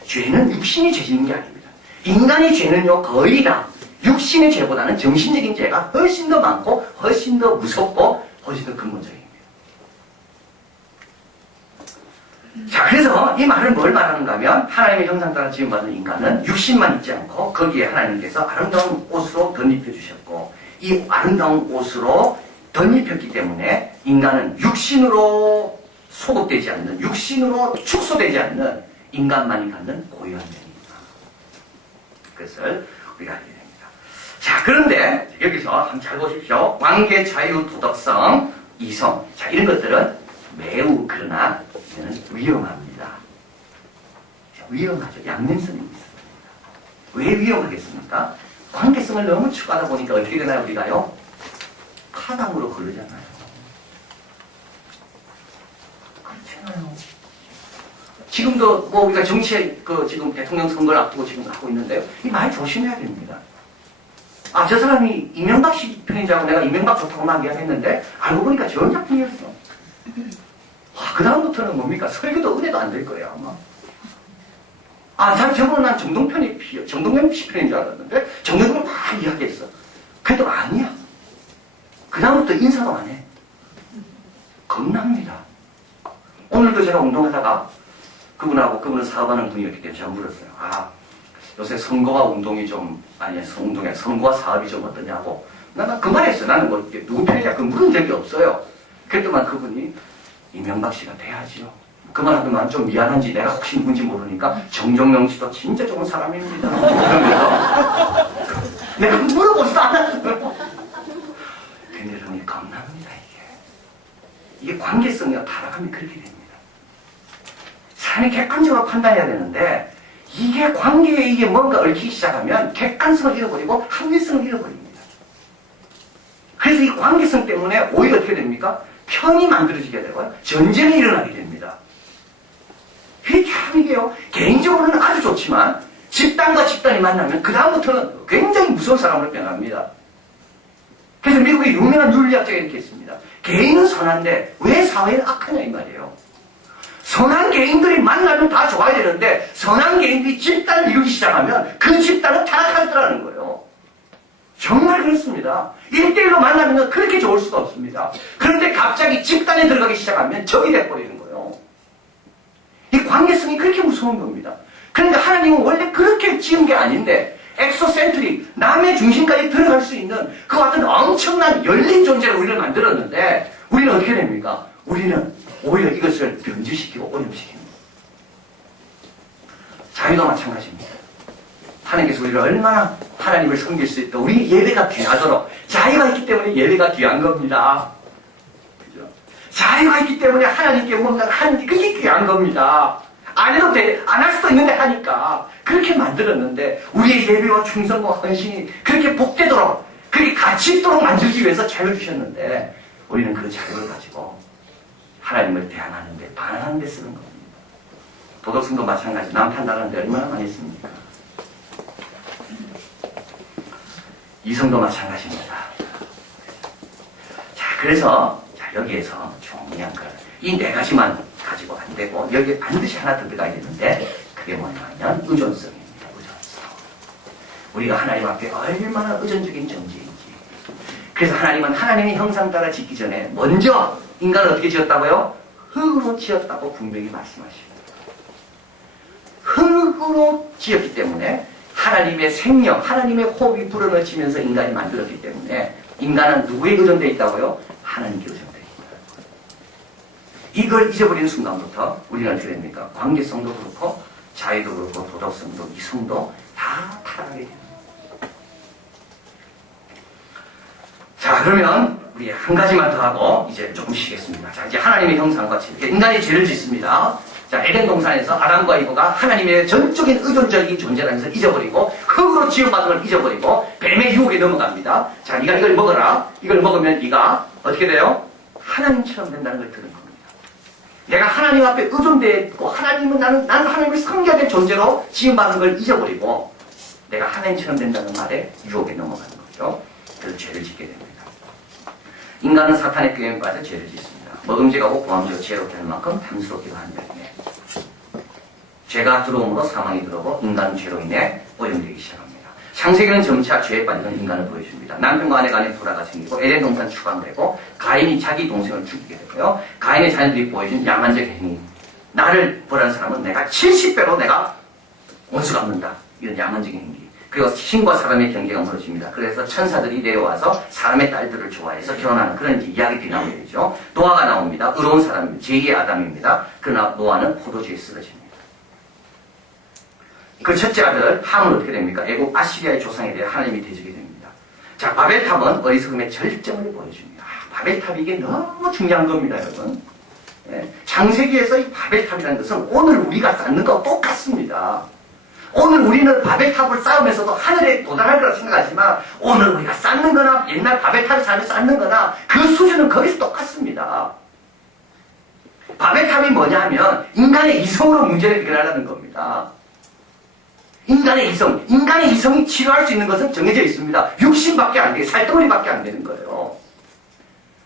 죄는 육신이 죄짓는 게 아닙니다. 인간의 죄는요, 거의 다 육신의 죄보다는 정신적인 죄가 훨씬 더 많고, 훨씬 더 무섭고, 훨씬 더 근본적입니다. 자, 그래서 이 말은 뭘 말하는가 하면 하나님의 형상 따라 지음받은 인간은 육신만 있지 않고 거기에 하나님께서 아름다운 옷으로 덧입혀 주셨고 이 아름다운 옷으로 덧입혔기 때문에 인간은 육신으로 소급되지 않는 육신으로 축소되지 않는 인간만이 갖는 고유한 면입니다. 그것을 우리가 알게 됩니다. 자, 그런데 여기서 한번 잘 보십시오. 관계, 자유, 도덕성, 이성. 자, 이런 것들은 매우 그러나 이는 위험합니다. 위험하죠. 양면성이 있습니다. 왜 위험하겠습니까? 관계성을 너무 추구하다 보니까 어떻게 되나요, 우리가요? 파당으로 흐르잖아요. 그렇잖아요. 지금도 뭐 우리가 정치에 지금 대통령 선거를 앞두고 지금 하고 있는데요. 이 말 조심해야 됩니다. 아, 저 사람이 이명박 씨 편인 줄 알고 내가 이명박 좋다고 막 이야기했는데 알고 보니까 전작품이었어. 와, 그 다음부터는 뭡니까? 설교도 은혜도 안 될 거예요, 아마. 아, 저번에 난 정동영 씨 편인 줄 알았는데, 정동영을 막 이야기했어. 그래도 아니야. 그 다음부터 인사도 안 해. 겁납니다. 오늘도 제가 운동하다가 그분은 사업하는 분이었기 때문에 제가 물었어요. 아, 요새 선거와 운동이 좀, 선거와 사업이 좀 어떠냐고. 나 그만했어. 나는 뭐 누구 편이냐 그 물은 적이 없어요. 그랬더만 그분이 이명박 씨가 돼야지요. 그만하더만 좀 미안한지 내가 혹시 누군지 모르니까 정종영 씨도 진짜 좋은 사람입니다. 그러면서 내가 물어보지도 않았어요. 근데 여러분이 겁납니다 이게 관계성이 타락하면 그렇게 됩니다. 사람이 객관적으로 판단해야 되는데 이게 관계에 이게 뭔가 얽히기 시작하면 객관성을 잃어버리고 합리성을 잃어버립니다. 그래서 이 관계성 때문에 오히려 어떻게 됩니까? 편이 만들어지게 되고요. 전쟁이 일어나게 됩니다. 이게요. 개인적으로는 아주 좋지만 집단과 집단이 만나면 그 다음부터는 굉장히 무서운 사람으로 변합니다. 그래서 미국의 유명한 윤리학자가 이렇게 했습니다. 개인은 선한데 왜 사회는 악하냐 이 말이에요. 선한 개인들이 만나면 다 좋아야 되는데 선한 개인들이 집단을 이루기 시작하면 그 집단은 타락하더라는 거예요. 정말 그렇습니다. 1대1로 만나면 그렇게 좋을 수가 없습니다. 그런데 갑자기 집단에 들어가기 시작하면 적이 돼버리는 거예요. 이 관계성이 그렇게 무서운 겁니다. 그러니까 하나님은 원래 그렇게 지은 게 아닌데 엑소센트릭, 남의 중심까지 들어갈 수 있는 그 같은 엄청난 열린 존재를 우리를 만들었는데 우리는 어떻게 됩니까? 우리는 오히려 이것을 변질시키고 오염시킵니다. 자유도 마찬가지입니다. 하나님께서 우리를 얼마나 하나님을 섬길 수 있도록 우리 예배가 귀하도록 자유가 있기 때문에 예배가 귀한 겁니다. 그죠? 자유가 있기 때문에 하나님께 뭔가를 하는 게 그게 귀한 겁니다. 안 해도 돼. 안 할 수도 있는데 하니까 그렇게 만들었는데 우리의 예배와 충성과 헌신이 그렇게 복되도록 그렇게 가치 있도록 만들기 위해서 자유를 주셨는데 우리는 그 자유를 가지고 하나님을 대항하는데 반항하는 데 쓰는 겁니다. 도덕성도 마찬가지. 남 판단하는데 얼마나 많이 했습니까? 이성도 마찬가지입니다. 자, 그래서 여기에서 중요한 걸 이 네 가지만 가지고 안 되고 여기에 반드시 하나 더 들어가야 되는데 그게 뭐냐면 의존성입니다. 의존성. 우리가 하나님 앞에 얼마나 의존적인 존재인지. 그래서 하나님은 하나님의 형상 따라 짓기 전에 먼저 인간을 어떻게 지었다고요? 흙으로 지었다고 분명히 말씀하십니다. 흙으로 지었기 때문에 하나님의 생명, 하나님의 호흡이 불어넣으면서 인간이 만들었기 때문에 인간은 누구에 의존되어 있다고요? 하나님께 의존되어 있다. 이걸 잊어버리는 순간부터 우리는 어떻게 됩니까? 관계성도 그렇고 자유도 그렇고 도덕성도 이성도 다 타락하게 됩니다. 자, 그러면 우리 한 가지만 더 하고 이제 조금 쉬겠습니다. 자, 이제 하나님의 형상과 이렇게 인간이 죄를 짓습니다. 자, 에덴 동산에서 아담과 이브가 하나님의 전적인 의존적인 존재라는 것을 잊어버리고 흙으로 지음받은 걸 잊어버리고 뱀의 유혹에 넘어갑니다. 자, 네가 이걸 먹어라. 이걸 먹으면 네가 어떻게 돼요? 하나님처럼 된다는 걸 들은 겁니다. 내가 하나님 앞에 의존되어 있고 하나님은 나는 하나님을 섬겨야 될 존재로 지음받은 걸 잊어버리고 내가 하나님처럼 된다는 말에 유혹에 넘어가는 거죠. 그래서 죄를 짓게 됩니다. 인간은 사탄의 꾀에 빠져 죄를 짓습니다. 먹음직하고 고함지고 죄로 되는 만큼 탐스럽기도 한데 죄가 들어옴으로 사망이 들어오고 인간은 죄로 인해 오염되기 시작합니다. 창세기는 점차 죄에 빠지는 인간을 보여줍니다. 남편과 아내 간에 불화가 생기고 에덴 동산 추방되고 가인이 자기 동생을 죽이게 되고요. 가인의 자녀들이 보여준 야만적 행위. 나를 보라는 사람은 내가 70배로 내가 원수 갚는다. 이런 야만적인 행위. 그리고 신과 사람의 경계가 멀어집니다. 그래서 천사들이 내려와서 사람의 딸들을 좋아해서 결혼하는 그런 이야기들이 나오게 되죠. 노아가 나옵니다. 의로운 사람입니다. 제2의 아담입니다. 그러나 노아는 포도주에 쓰러집니다. 그 첫째 아들 함은 어떻게 됩니까? 애국 아시리아의 조상에 대해 하나님이 대적이 됩니다. 자, 바벨탑은 어리석음의 절정을 보여줍니다. 바벨탑이 이게 너무 중요한 겁니다, 여러분. 예, 창세기에서 이 바벨탑이라는 것은 오늘 우리가 쌓는 것과 똑같습니다. 오늘 우리는 바벨탑을 쌓으면서도 하늘에 도달할 거라 생각하지만 오늘 우리가 쌓는 거나 옛날 바벨탑에 쌓는 거나 그 수준은 거기서 똑같습니다. 바벨탑이 뭐냐 하면 인간의 이성으로 문제를 해결하려는 겁니다. 인간의 이성이 치료할 수 있는 것은 정해져 있습니다. 육신밖에 안 돼요. 살덩어리밖에 안 되는 거예요.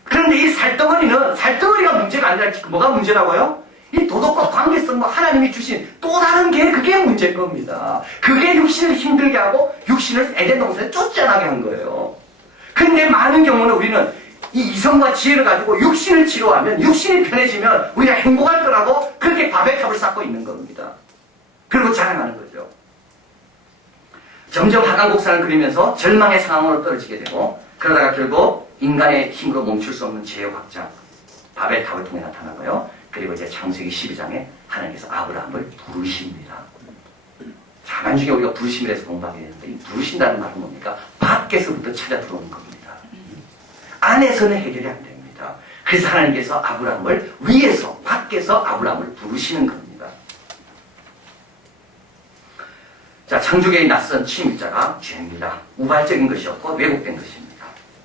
그런데 이 살덩어리가 문제가 아니라 뭐가 문제라고요? 이 도덕과 관계성과 하나님이 주신 또 다른 그게 문제인 겁니다. 그게 육신을 힘들게 하고 육신을 에덴 동산에 쫓겨나게 한 거예요. 그런데 많은 경우는 우리는 이 이성과 지혜를 가지고 육신을 치료하면 육신이 편해지면 우리가 행복할 거라고 그렇게 바벨탑을 쌓고 있는 겁니다. 그리고 자랑하는 거죠. 점점 하강곡산을 그리면서 절망의 상황으로 떨어지게 되고 그러다가 결국 인간의 힘으로 멈출 수 없는 죄의 확장, 바벨탑을 통해 나타나고요. 그리고 이제 창세기 12장에 하나님께서 아브라함을 부르십니다. 자, 나중에 우리가 부르심에 대해서 공부하게 되는데, 이 부르신다는 말은 뭡니까? 밖에서부터 찾아 들어오는 겁니다. 안에서는 해결이 안 됩니다. 그래서 하나님께서 아브라함을 위에서, 밖에서 아브라함을 부르시는 겁니다. 자, 창조계의 낯선 침입자가 죄입니다. 우발적인 것이었고 왜곡된 것입니다.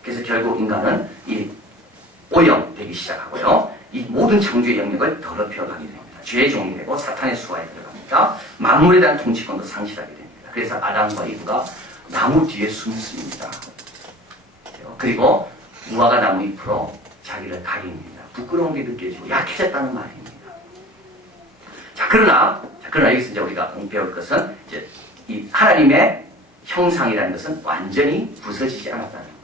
그래서 결국 인간은 이 오염되기 시작하고요. 이 모든 창조의 영역을 더럽혀가게 됩니다. 죄의 종이 되고 사탄의 수하에 들어갑니다. 만물에 대한 통치권도 상실하게 됩니다. 그래서 아담과 이브가 나무 뒤에 숨습니다. 그리고 무화과 나무 잎으로 자기를 가립니다. 부끄러운 게 느껴지고 약해졌다는 말입니다. 자, 그러나 여기서 이제 우리가 배울 것은 이제 이 하나님의 형상이라는 것은 완전히 부서지지 않았다는 겁니다.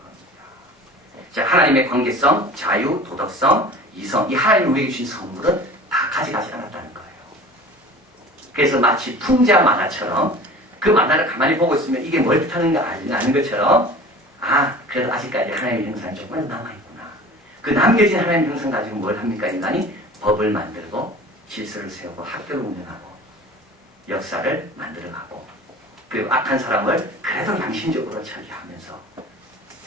자, 하나님의 관계성, 자유, 도덕성, 이성, 이 하나님이 우리에게 주신 선물은 다 가져가지 않았다는 거예요. 그래서 마치 풍자 만화처럼 그 만화를 가만히 보고 있으면 이게 뭘 뜻하는 거 아는 것처럼, 아, 그래도 아직까지 하나님의 형상이 조금만 남아있구나. 그 남겨진 하나님의 형상 가지고 뭘 합니까? 인간이 법을 만들고 질서를 세우고 학교를 운영하고 역사를 만들어가고, 그리고 악한 사람을 그래도 양심적으로 처리하면서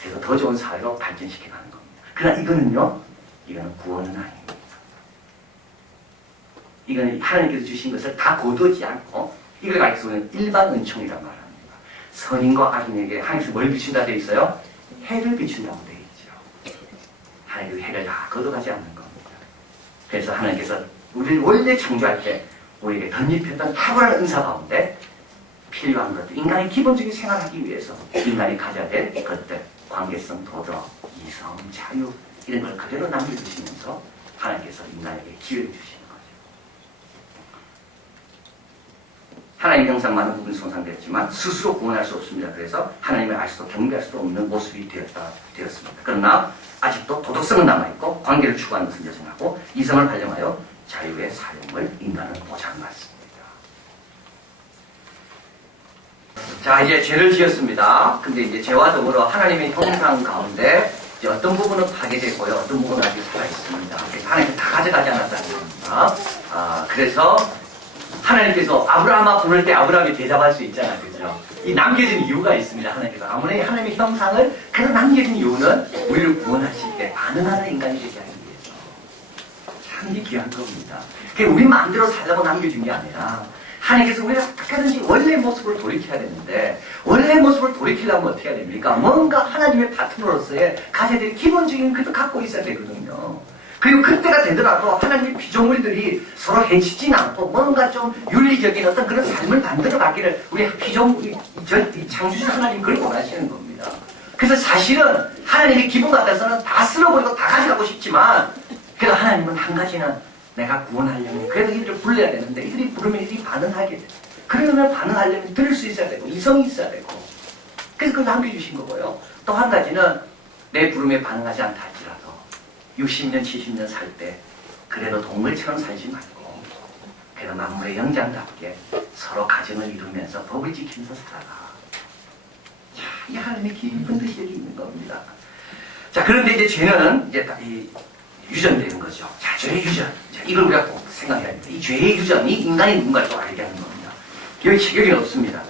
그래도 더 좋은 사회로 발전시켜가는 겁니다. 그러나 이거는 구원은 아닙니다. 이거는 하나님께서 주신 것을 다 거두지 않고 이걸 가지고 있는 일반 은총이란 말합니다. 선인과 악인에게 하나님께서 뭘 비춘다 되어 있어요? 해를 비춘다고 되어 있죠. 하나님께서 해를 다 거둬가지 않는 겁니다. 그래서 하나님께서 우리를 원래 창조할 때 우리에게 덧입혔던 탁월한 은사 가운데 필요한 것들, 인간의 기본적인 생활하기 위해서 인간이 가져야 될 것들, 관계성, 도덕, 이성, 자유, 이런 걸 그대로 남겨주시면서 하나님께서 인간에게 기회를 주시는 거죠. 하나님의 형상 많은 부분이 손상되었지만 스스로 구원할 수 없습니다. 그래서 하나님을 알 수도 경배할 수도 없는 모습이 되었습니다. 그러나 아직도 도덕성은 남아있고 관계를 추구하는 것은 여전하고 이성을 활용하여 자유의 사용을 인간은 보장받습니다. 자, 이제 죄를 지었습니다. 근데 이제 죄와 더불어 하나님의 형상 가운데 이제 어떤 부분은 파괴되고요, 어떤 부분은 아직 살아있습니다. 하나님께서 다 가져가지 않았다는 겁니다. 그래서 하나님께서 아브라함아 부를 때 아브라함이 대답할 수 있잖아요. 그죠? 이 남겨진 이유가 있습니다. 하나님께서. 아무리 하나님의 형상을 그래서 남겨진 이유는 우리를 구원하실 때 반응하는 인간이 되게 하기 위해서. 참 귀한 겁니다. 그게 우리 마음대로 살라고 남겨준 게 아니라 하나님께서 우리가 어떻게든지 원래 모습을 돌이켜야 되는데, 원래 모습을 돌이키려면 어떻게 해야 됩니까? 뭔가 하나님의 파트너로서의 가져야 될 기본적인 것도 갖고 있어야 되거든요. 그리고 그때가 되더라도 하나님의 피조물들이 서로 해치진 않고 뭔가 좀 윤리적인 어떤 그런 삶을 만들어 가기를 우리 창조주신 하나님 그걸 원하시는 겁니다. 그래서 사실은 하나님의 기분 같아서는 다 쓸어버리고 다 가져가고 싶지만, 그래도 하나님은 한 가지는 내가 구원하려면 그래도 이들을 불러야 되는데 이들이 부르면 이들이 반응하게 돼. 그러면 반응하려면 들을 수 있어야 되고 이성이 있어야 되고, 그래서 그걸 남겨주신 거고요. 또 한 가지는 내 부름에 반응하지 않다 할지라도 60년 70년 살 때 그래도 동물처럼 살지 말고 그래도 만물의 영장답게 서로 가정을 이루면서 법을 지키면서 살아가. 자, 이 하나님의 깊은 뜻이 여기 있는 겁니다. 자, 그런데 이제 죄는 이제 유전되는 거죠. 자, 죄의 유전. 자, 이걸 우리가 꼭 생각해야 됩니다. 이 죄의 유전이 인간이 누군가를 또 알게 하는 겁니다. 여기 체격이 없습니다.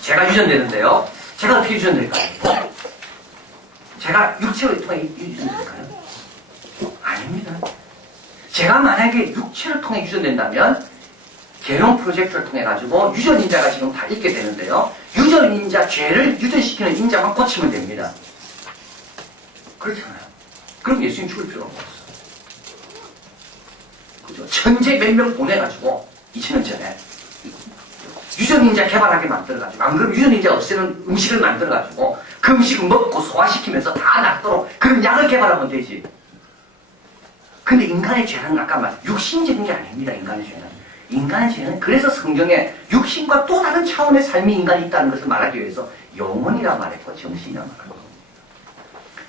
죄가 유전되는데요. 제가 어떻게 유전될까요? 제가 육체를 통해 유전될까요? 아닙니다. 제가 만약에 육체를 통해 유전된다면 개론 프로젝트를 통해 가지고 유전인자가 지금 다 있게 되는데요. 유전인자, 죄를 유전시키는 인자만 고치면 됩니다. 그렇잖아요. 그럼 예수님 죽을 필요가 없어요. 그죠? 천재 몇 명 보내가지고 2000년 전에 유전인자 개발하게 만들어가지고, 안 그러면 유전인자 없애는 음식을 만들어가지고 그 음식을 먹고 소화시키면서 다 낫도록 그런 약을 개발하면 되지. 근데 인간의 죄는 아까 말한 육신적인 게 아닙니다. 인간의 죄는 그래서 성경에 육신과 또 다른 차원의 삶이 인간이 있다는 것을 말하기 위해서 영혼이라 말했고 정신이라 말한 겁니다.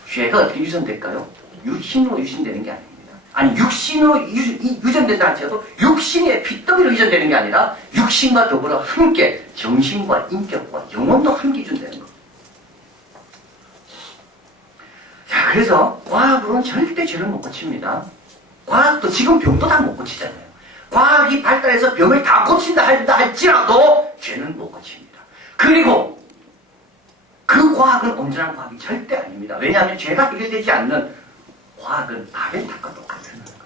죄가 어떻게 유전될까요? 육신으로 유전되는 게 아닙니다. 아니, 육신으로 유전된다 할지라도 육신의 핏덩이로 유전되는 게 아니라 육신과 더불어 함께 정신과 인격과 영혼도 함께 유전되는 겁니다. 자, 그래서 과학으로는 절대 죄를 못 고칩니다. 과학도 지금 병도 다 못 고치잖아요. 과학이 발달해서 병을 다 고친다 할지라도 죄는 못 고칩니다. 그리고 그 과학은 온전한 과학이 절대 아닙니다. 왜냐하면 죄가 해결되지 않는 과학은 바벨탑과 똑같은 거예요.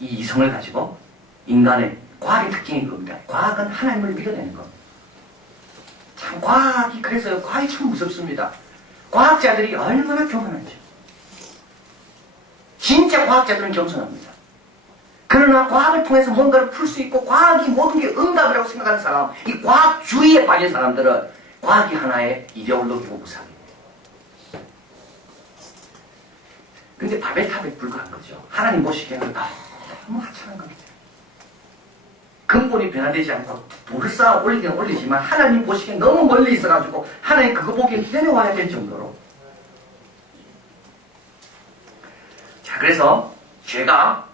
이 이성을 가지고 인간의 과학의 특징이 그겁니다. 과학은 하나님을 믿어내는 겁니다. 참 과학이 그래서 과학이 참 무섭습니다. 과학자들이 얼마나 교만하죠. 진짜 과학자들은 겸손합니다. 그러나 과학을 통해서 뭔가를 풀 수 있고 과학이 모든 게 응답이라고 생각하는 사람, 이 과학주의에 빠진 사람들은 과학이 하나의 이데올로기고 무상입니다. 근데 바벨탑에 불과한 거죠. 하나님 보시기에는 너무 하찮은 겁니다. 근본이 변화되지 않고 돌을 쌓아 올리긴 올리지만 하나님 보시기엔 너무 멀리 있어가지고 하나님 그거 보기엔 내려와야 될 정도로. 자, 그래서 죄가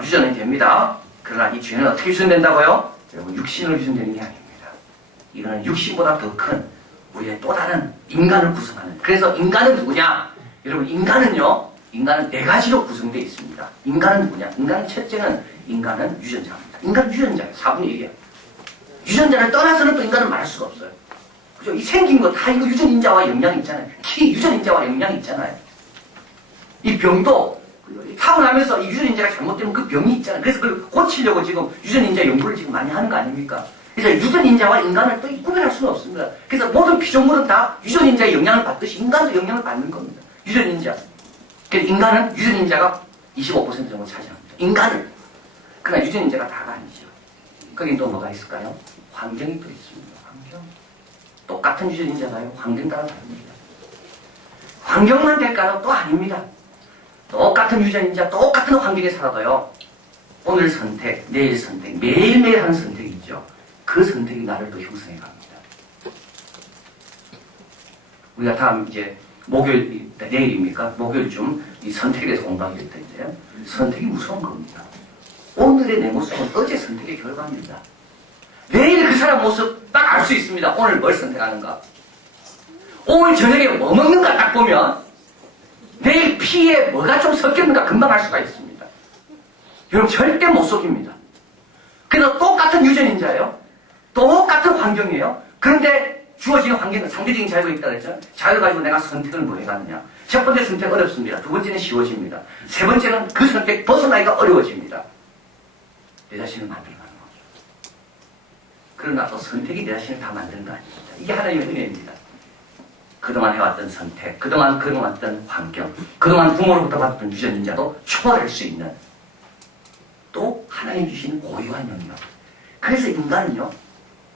유전이 됩니다. 그러나 이 죄는 어떻게 유전된다고요? 여러분, 육신으로 유전되는 게 아닙니다. 이거는 육신보다 더 큰 우리의 또 다른 인간을 구성하는. 그래서 인간은 누구냐? 여러분, 인간은 네 가지로 구성되어 있습니다. 인간은 누구냐? 인간은 첫째는 인간은 유전자입니다. 인간은 유전자예요. 4분의 1이에요. 유전자를 떠나서는 또 인간은 말할 수가 없어요. 그죠? 이 생긴 거 다 이거 유전인자와 영향이 있잖아요. 키 유전인자와 영향이 있잖아요. 이 병도 타고나면서 이 유전인자가 잘못되면 그 병이 있잖아요. 그래서 그걸 고치려고 지금 유전인자 연구를 지금 많이 하는 거 아닙니까? 그래서 유전인자와 인간을 또 구별할 수는 없습니다. 그래서 모든 피조물은 다 유전인자의 영향을 받듯이 인간도 영향을 받는 겁니다. 유전인자. 그래서 인간은 유전인자가 25% 정도 차지합니다. 인간을. 그러나 유전인자가 다가 아니죠. 거긴 또 뭐가 있을까요? 환경이 또 있습니다. 환경. 똑같은 유전인자가요. 환경 따라 다릅니다. 환경만 될까요? 또 아닙니다. 똑같은 유전인자, 똑같은 환경에 살아도요. 오늘 선택, 내일 선택, 매일매일 하는 선택이 있죠. 그 선택이 나를 또 형성해 갑니다. 우리가 다음 이제 목요일, 내일입니까? 목요일쯤 이 선택에 대해서 공부하기로 했는데요. 선택이 무서운 겁니다. 오늘의 내 모습은 어제 선택의 결과입니다. 내일 그 사람 모습 딱 알 수 있습니다. 오늘 뭘 선택하는가. 오늘 저녁에 뭐 먹는가 딱 보면 내일 피에 뭐가 좀 섞였는가 금방 알 수가 있습니다. 여러분 절대 못 속입니다. 그래서 똑같은 유전인자예요. 똑같은 환경이에요. 그런데 주어지는 환경은 상대적인 자유가 있다 그랬죠. 자유를 가지고 내가 선택을 뭐 해가느냐. 첫 번째 선택 어렵습니다. 두 번째는 쉬워집니다. 세 번째는 그 선택 벗어나기가 어려워집니다. 내 자신을 만들어가는 거죠. 그러나 또 선택이 내 자신을 다 만드는 거 아닙니다. 이게 하나님의 은혜입니다. 그동안 해왔던 선택, 그동안 걸어왔던 환경, 그동안 부모로부터 받았던 유전인자도 초월할 수 있는 또 하나님 주시는 고유한 영역. 그래서 인간은요,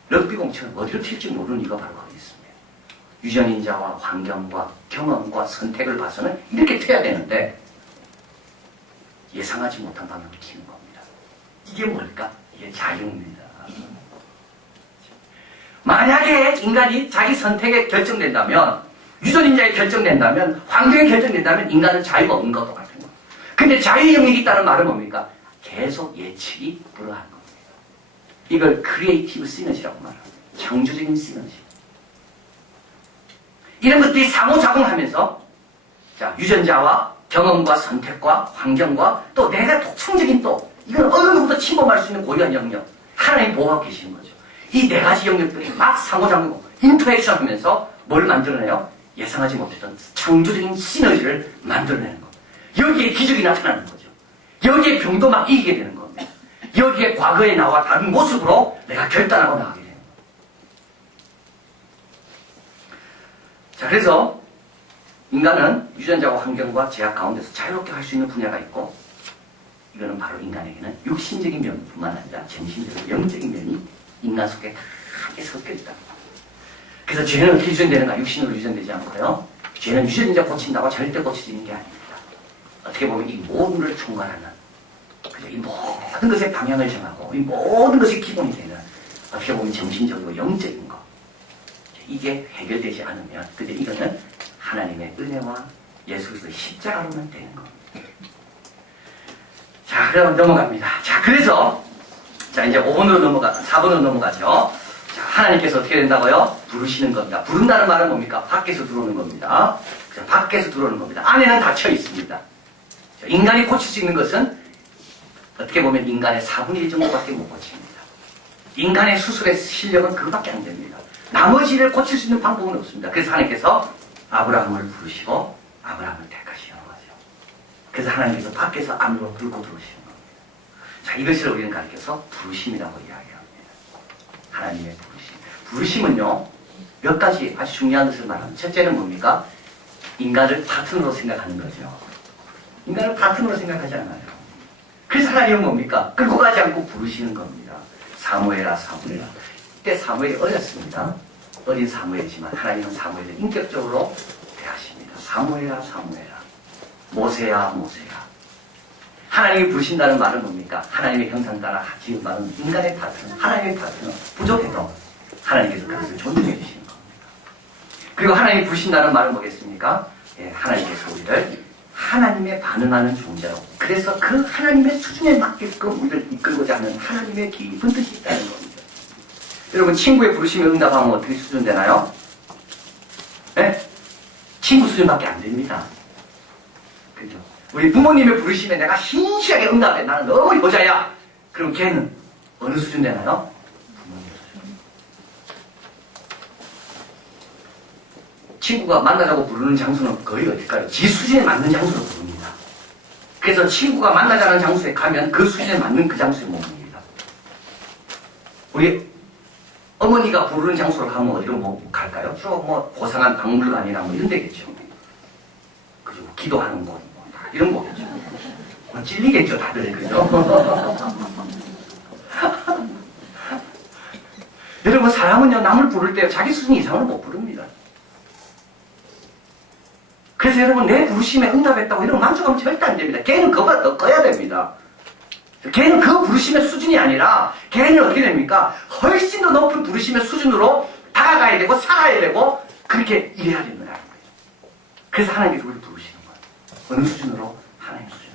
럭비공처럼 어디로 튈지 모르는 이유가 바로 거기 있습니다. 유전인자와 환경과 경험과 선택을 봐서는 이렇게 튀어야 되는데 예상하지 못한 방향을 튀는 겁니다. 이게 뭘까? 이게 자유입니다. 만약에 인간이 자기 선택에 결정된다면, 유전인자에 결정된다면, 환경에 결정된다면 인간은 자유가 없는 것과 같은 겁니다. 근데 자유의 영역이 있다는 말은 뭡니까? 계속 예측이 불허한 겁니다. 이걸 크리에이티브 시너지라고 말합니다. 창조적인 시너지. 이런 것들이 상호작용하면서 자, 유전자와 경험과 선택과 환경과 또 내가 독창적인 또 이건 어느 누구도 침범할 수 있는 고유한 영역 하나님 보호하고 계시는 거죠. 이 네 가지 영역들이 막 상호작용, 인터랙션 하면서 뭘 만들어내요? 예상하지 못했던 창조적인 시너지를 만들어내는 겁니다. 여기에 기적이 나타나는 거죠. 여기에 병도 막 이기게 되는 겁니다. 여기에 과거의 나와 다른 모습으로 내가 결단하고 나가게 되는 겁니다. 자, 그래서 인간은 유전자와 환경과 제약 가운데서 자유롭게 할 수 있는 분야가 있고 이거는 바로 인간에게는 육신적인 면뿐만 아니라 정신적인, 영적인 면이 인간 속에 다 함께 섞여 있다. 그래서 죄는 어떻게 유전되는가? 육신으로 유전되지 않고요. 죄는 유전자 고친다고 절대 고쳐지는 게 아닙니다. 어떻게 보면 이 모든을 총괄하는, 그죠? 이 모든 것의 방향을 정하고, 이 모든 것이 기본이 되는, 어떻게 보면 정신적이고 영적인 것. 이게 해결되지 않으면, 근데 이거는 하나님의 은혜와 예수 그리스도의 십자가로만 되는 겁니다. 자, 그럼 넘어갑니다. 자, 그래서 자, 이제 5번으로 4번으로 넘어가죠. 자, 하나님께서 어떻게 된다고요? 부르시는 겁니다. 부른다는 말은 뭡니까? 밖에서 들어오는 겁니다. 밖에서 들어오는 겁니다. 안에는 닫혀 있습니다. 인간이 고칠 수 있는 것은 어떻게 보면 인간의 4분의 1 정도밖에 못 고칩니다. 인간의 수술의 실력은 그거밖에 안 됩니다. 나머지를 고칠 수 있는 방법은 없습니다. 그래서 하나님께서 아브라함을 부르시고 아브라함을 택하시는 거죠. 그래서 하나님께서 밖에서 안으로 들고 들어오시는 겁니다. 자, 이것을 우리는 가르쳐서 부르심이라고 이야기합니다. 하나님의 부르심. 부르심은요, 몇 가지 아주 중요한 것을 말합니다. 첫째는 뭡니까? 인간을 파트너로 생각하는 거죠. 인간을 파트너로 생각하지 않아요. 그래서 하나님은 뭡니까? 끌고 가지 않고 부르시는 겁니다. 사무엘아, 사무엘아. 이때 사무엘이 어렸습니다. 어린 사무엘이지만 하나님은 사무엘을 인격적으로 대하십니다. 사무엘아, 사무엘아. 모세야, 모세야. 하나님이 부르신다는 말은 뭡니까? 하나님의 형상 따라 지은 말은 인간의 파트너, 하나님의 파트너. 부족해도 하나님께서 그것을 존중해 주시는 겁니다. 그리고 하나님이 부르신다는 말은 뭐겠습니까? 예, 하나님께서 우리를 하나님의 반응하는 존재로, 그래서 그 하나님의 수준에 맞게끔 우리를 이끌고자 하는 하나님의 깊은 뜻이 있다는 겁니다. 여러분, 친구의 부르심에 응답하면 어떻게 수준되나요? 네? 친구 수준밖에 안 됩니다. 그죠? 우리 부모님의 부르심에 내가 신실하게 응답해. 나는 너무 여자야. 그럼 걔는 어느 수준 되나요? 부모님 수준. 친구가 만나자고 부르는 장소는 거의 어딜까요? 지 수준에 맞는 장소로 부릅니다. 그래서 친구가 만나자는 장소에 가면 그 수준에 맞는 그 장소에 머뭅니다. 우리 어머니가 부르는 장소로 가면 어디로 갈까요? 주로 고상한 박물관이나 이런 데겠죠. 그죠? 기도하는 곳. 이런 거겠죠. 찔리겠죠, 다들. 그죠? 여러분, 사람은요, 남을 부를 때 자기 수준 이상으로 못 부릅니다. 그래서 여러분, 내 부르심에 응답했다고 이런 만족하면 절대 안 됩니다. 걔는 그거보다 더 커야 됩니다. 걔는 그 부르심의 수준이 아니라, 걔는 어떻게 됩니까? 훨씬 더 높은 부르심의 수준으로 다가가야 되고, 살아야 되고, 그렇게 일해야 된다는 거예요. 그래서 하나님께서 우리를 부르시는 거예요. 어느 수준으로? 하나님 수준으로.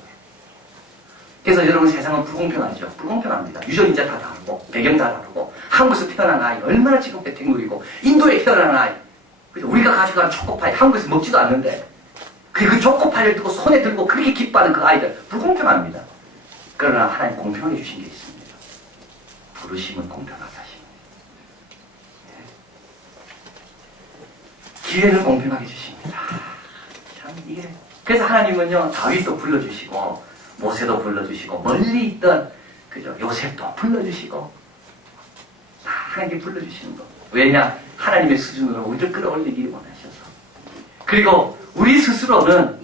그래서 여러분, 세상은 불공평하죠. 불공평합니다. 유전자 다 다르고, 배경 다 다르고, 한국에서 태어난 아이 얼마나 지금 혜택 누리고, 인도에 태어난 아이, 그죠? 우리가 가져가는 초코파이 한국에서 먹지도 않는데, 그 초코파이를 들고 손에 들고 그렇게 기뻐하는 그 아이들, 불공평합니다. 그러나 하나님 공평하게 주신 게 있습니다. 부르심은 공평하게 하십니다. 기회는 공평하게 주십니다. 참 이게. 그래서 하나님은요, 다윗도 불러주시고, 모세도 불러주시고, 멀리 있던, 그죠, 요셉도 불러주시고, 다 하나님께 불러주시는 거. 왜냐? 하나님의 수준으로 우리를 끌어올리기를 원하셔서. 그리고 우리 스스로는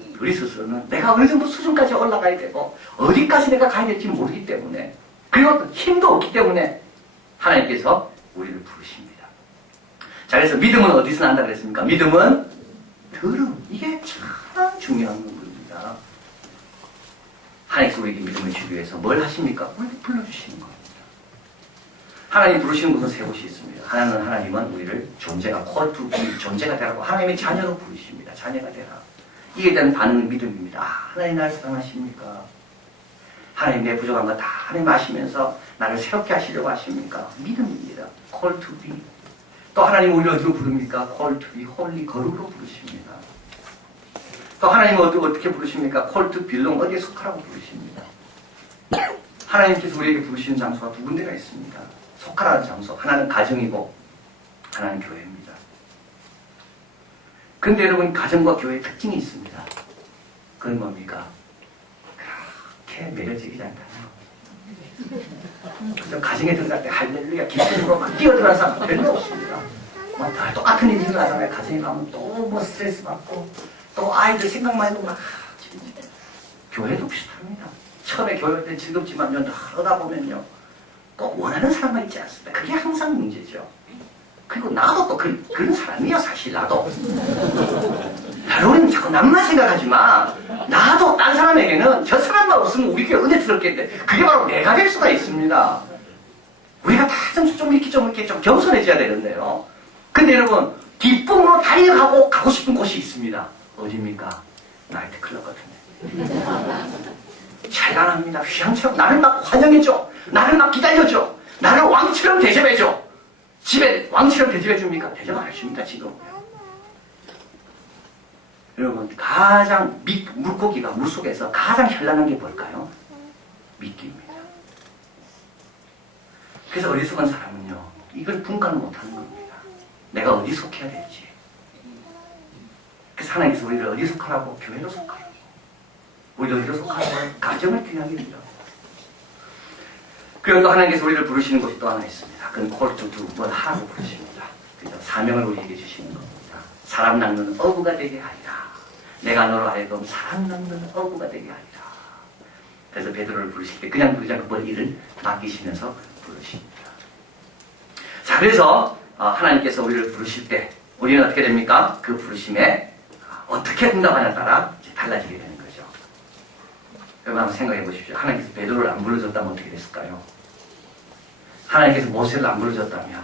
내가 어느 정도 수준까지 올라가야 되고, 어디까지 내가 가야 될지 모르기 때문에, 그리고 힘도 없기 때문에, 하나님께서 우리를 부르십니다. 자, 그래서 믿음은 어디서 난다 그랬습니까? 믿음은 들음. 이게 참 중요한 겁니다. 하나님께서 우리에게 믿음을 주기 위해서 뭘 하십니까? 우리를 불러주시는 겁니다. 하나님 부르시는 곳은 세 곳이 있습니다. 하나님은 우리를 존재가 call to be, 존재가 되라고 하나님의 자녀로 부르십니다. 자녀가 되라. 이에 대한 반응은 믿음입니다. 아, 하나님 나를 사랑하십니까? 하나님 내 부족한 거 다 하나님 아시면서 나를 새롭게 하시려고 하십니까? 믿음입니다. call to be. 또 하나님 우리를 어디로 부릅니까? call to be holy, 거룩으로 부르십니다. 또 하나님은 어떻게 부르십니까? call to belong, 어디에 속하라고 부르십니다. 하나님께서 우리에게 부르시는 장소가 두 군데가 있습니다. 속하라는 장소. 하나는 가정이고 하나는 교회입니다. 그런데 여러분, 가정과 교회의 특징이 있습니다. 그건 뭡니까? 그렇게 매력적이지 않다는 거. 가정에 들어갈 때 할렐루야 기쁨으로 막 뛰어들어가는 사람 별로 없습니다. 다 똑같은 일이 일어나잖아요. 가정에 가면 또 스트레스 받고, 또 아이들 생각만 해도 막. 교회도 비슷합니다. 처음에 교회 할 때 즐겁지만요, 하다 보면요, 꼭 원하는 사람만 있지 않습니다. 그게 항상 문제죠. 그리고 나도 또 그런 사람이야, 사실 나도. 여러분 자꾸 남만 생각하지 마. 나도 딴 사람에게는 저 사람만 없으면 우리 교회 은혜스럽겠는데, 그게 바로 내가 될 수가 있습니다. 우리가 다 좀 이렇게 좀 겸손해져야 되는데요. 근데 여러분, 기쁨으로 달려가고 가고 싶은 곳이 있습니다. 어디입니까? 나이트클럽 같은데. 잘간합니다. 휘황처럼 나를 막 환영해줘. 나를 막 기다려줘. 나를 왕처럼 대접해줘. 집에 왕처럼 대접해 줍니까? 대접 안 해줍니다, 지금. 여러분, 가장 물고기가 물속에서 가장 현란한 게 뭘까요? 미끼입니다. 그래서 어리석은 사람은요, 이걸 분간을 못하는 겁니다. 내가 어디 속해야 될지. 그래서 하나님께서 우리를 어디 속하라고? 교회로 속하라고. 우리를 어디로 속하라고? 가정을 귀하게 하라고. 그리고 또 하나님께서 우리를 부르시는 것이 또 하나 있습니다. 그건 콜투두, 뭘 하라고 부르십니다. 그죠? 사명을 우리에게 주시는 겁니다. 사람 낚는 어부가 되게 하리라. 내가 너로 하여금 사람 낚는 어부가 되게 하리라. 그래서 베드로를 부르실 때 그냥 부르지 않고 뭘 일을 맡기시면서 부르십니다. 자, 그래서 하나님께서 우리를 부르실 때 우리는 어떻게 됩니까? 그 부르심에 어떻게 응답하냐에 따라 이제 달라지게 되는 거죠. 여러분 한번 생각해 보십시오. 하나님께서 베드로를 안 불러줬다면 어떻게 됐을까요? 하나님께서 모세를 안 불러줬다면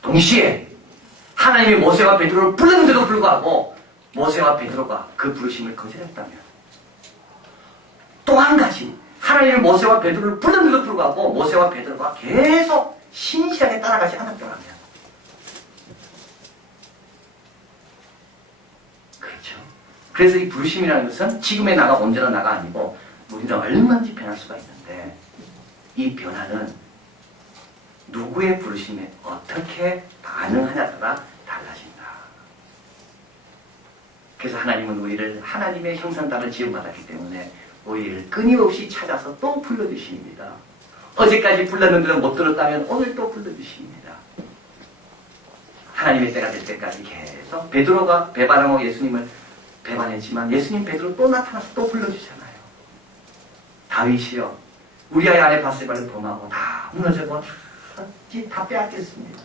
동시에 하나님이 모세와 베드로를 불렀는데도 불구하고 모세와 베드로가 그 부르심을 거절했다면 또 한 가지 하나님이 모세와 베드로를 불렀는데도 불구하고 모세와 베드로가 계속 신실하게 따라가지 않았더라면 그렇죠. 그래서 이 부르심이라는 것은 지금의 나가 온전한 나가 아니고 우리는 얼마든지 변할 수가 있는데 이 변화는 누구의 부르심에 어떻게 반응하냐에 따라 달라진다. 그래서 하나님은 우리를 하나님의 형상 따라 지음받았기 때문에 우리를 끊임없이 찾아서 또 불러주십니다. 어제까지 불렀는데도 못 들었다면 오늘 또 불러주십니다. 하나님의 때가 될 때까지 계속 베드로가 배반하고 예수님을 배반했지만 예수님 베드로 또 나타나서 또 불러주잖아요. 다윗이요. 우리아의 아내 바세바를 범하고 다 무너지고 다 빼앗겼습니다.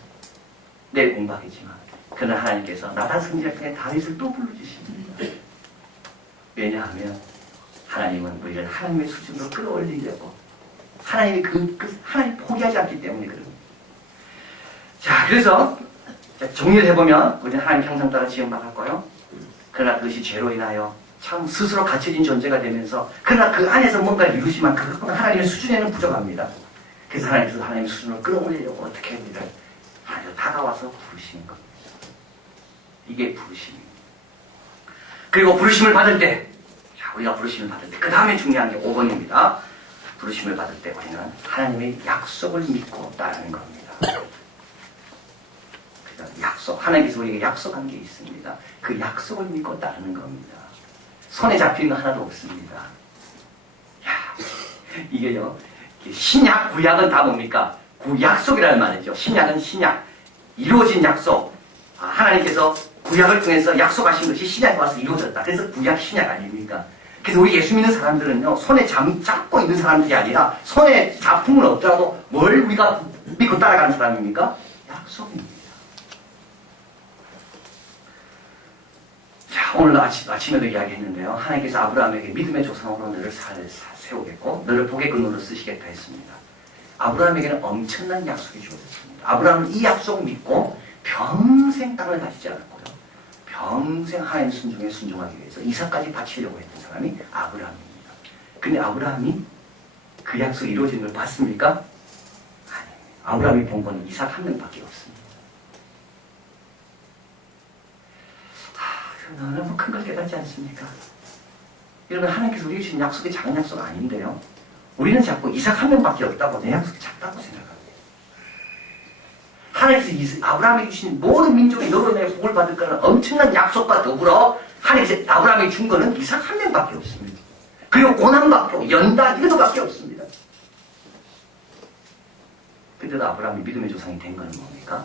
내일 공박이지만 그러나 하나님께서 나단 성지를 통해 다윗을 또 불러주십니다. 왜냐하면 하나님은 우리를 하나님의 수준으로 끌어올리려고 하나님이 하나님 포기하지 않기 때문에 그럽니다. 자, 그래서 정리를 해보면 우리는 하나님 형상 따라 지음받았고요. 그러나 그것이 죄로 인하여 참 스스로 갇혀진 존재가 되면서 그러나 그 안에서 뭔가를 이루지만 그것은 하나님의 수준에는 부족합니다. 그래서 하나님께서 하나님의 수준으로 끌어올리려고 어떻게 우리를 하나님께서 다가와서 부르시는 겁니다. 이게 부르심입니다. 그리고 부르심을 받을 때 우리가 부르심을 받을 때 그 다음에 중요한 게 5번입니다. 부르심을 받을 때 우리는 하나님의 약속을 믿고 따르는 겁니다. 약속, 하나님께서 우리에게 약속한 게 있습니다. 그 약속을 믿고 따르는 겁니다. 손에 잡히는 거 하나도 없습니다. 야, 이게요, 신약, 구약은 다 뭡니까? 구약속이라는 말이죠. 신약은 신약, 이루어진 약속. 하나님께서 구약을 통해서 약속하신 것이 신약에 와서 이루어졌다. 그래서 구약, 신약 아닙니까? 그래서 우리 예수 믿는 사람들은요, 손에 잡고 있는 사람들이 아니라 손에 잡품은 없더라도 뭘 우리가 믿고 따라가는 사람입니까? 약속입니다. 자, 오늘 아침에도 이야기했는데요. 하나님께서 아브라함에게 믿음의 조상으로 너를 세우겠고 너를 복의 근원으로 쓰시겠다 했습니다. 아브라함에게는 엄청난 약속이 주어졌습니다. 아브라함은 이 약속을 믿고 평생 땅을 가지지 않았고요. 평생 하나님 순종에 순종하기 위해서 이삭까지 바치려고 했던 사람이 아브라함입니다. 근데 아브라함이 그 약속이 이루어지는 걸 봤습니까? 아닙니다. 아브라함이 본 건 이삭 한 명밖에 없습니다. 너무 큰 걸 깨닫지 않습니까? 여러분, 하나님께서 우리에게 주신 약속이 작은 약속 아닌데요. 우리는 자꾸 이삭 한 명밖에 없다고 내 약속이 작다고 생각합니다. 하나님께서 아브라함에게 주신 모든 민족이 너로 인해 복을 받을 거라는 엄청난 약속과 더불어 하나님께서 아브라함에게 준 거는 이삭 한 명밖에 없습니다. 그리고 고난받고 연단 이런 것밖에 없습니다. 그때도 아브라함이 믿음의 조상이 된 거는 뭡니까?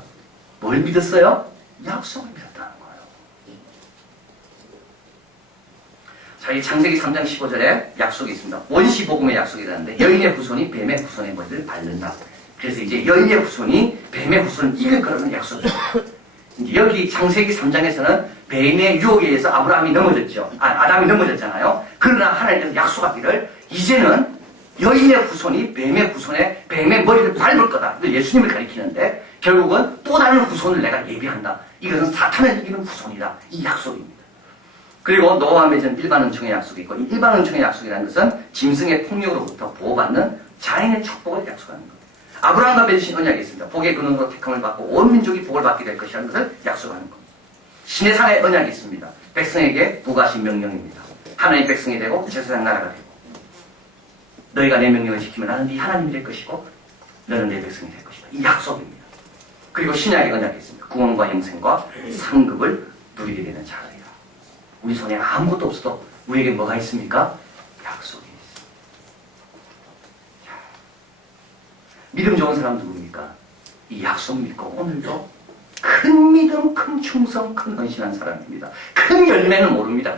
뭘 믿었어요? 약속을 믿었다는 거예요. 자, 이 창세기 3장 15절에 약속이 있습니다. 원시복음의 약속이라는데 여인의 후손이 뱀의 후손의 머리를 밟는다. 그래서 이제 여인의 후손이 뱀의 후손을 이길 거라는 약속이에요. 여기 창세기 3장에서는 뱀의 유혹에 의해서 아브라함이 넘어졌죠. 아담이 넘어졌잖아요. 그러나 하나님께서 약속하기를 이제는 여인의 후손이 뱀의 후손의 뱀의 머리를 밟을 거다. 예수님을 가리키는데 결국은 또 다른 후손을 내가 예비한다. 이것은 사탄을 이기는 후손이다. 이 약속입니다. 그리고 노아와 맺은 일반 은총의 약속이 있고 이 일반 은총의 약속이라는 것은 짐승의 폭력으로부터 보호받는 자연의 축복을 약속하는 겁니다. 아브라함과 맺으신 언약이 있습니다. 복의 근원으로 택함을 받고 온 민족이 복을 받게 될 것이라는 것을 약속하는 겁니다. 신의 산에 언약이 있습니다. 백성에게 부과하신 명령입니다. 하나님 백성이 되고 제사장 나라가 되고 너희가 내 명령을 지키면 나는 네 하나님이 될 것이고 너는 내 백성이 될 것이다. 이 약속입니다. 그리고 신약의 언약이 있습니다. 구원과 영생과 상급을 누리게 되는 자들이다. 우리 손에 아무것도 없어도 우리에게 뭐가 있습니까? 약속이 있습니다. 자, 믿음 좋은 사람 누굽니까? 이 약속 믿고 오늘도 큰 믿음, 큰 충성, 큰 헌신한 사람입니다. 큰 열매는 모릅니다.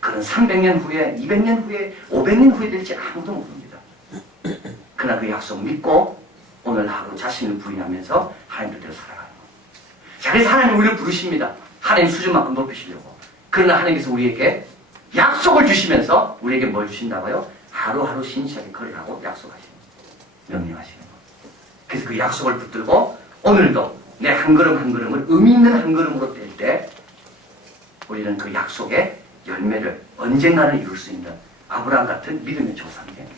그는 300년 후에, 200년 후에, 500년 후에 될지 아무도 모릅니다. 그러나 그 약속 믿고 오늘 하루 자신을 부인하면서 하나님 뜻대로 살아가는 겁니다. 자, 그래서 하나님 우리를 부르십니다. 하나님 수준만큼 높이시려고. 그러나 하나님께서 우리에게 약속을 주시면서 우리에게 뭘 주신다고요? 하루하루 신실하게 걸으라고 약속하시는 거예요. 명령하시는 거예요. 그래서 그 약속을 붙들고 오늘도 내 한 걸음 한 걸음을 의미 있는 한 걸음으로 뗄 때 우리는 그 약속의 열매를 언젠가는 이룰 수 있는 아브라함 같은 믿음의 조상이 됩니다.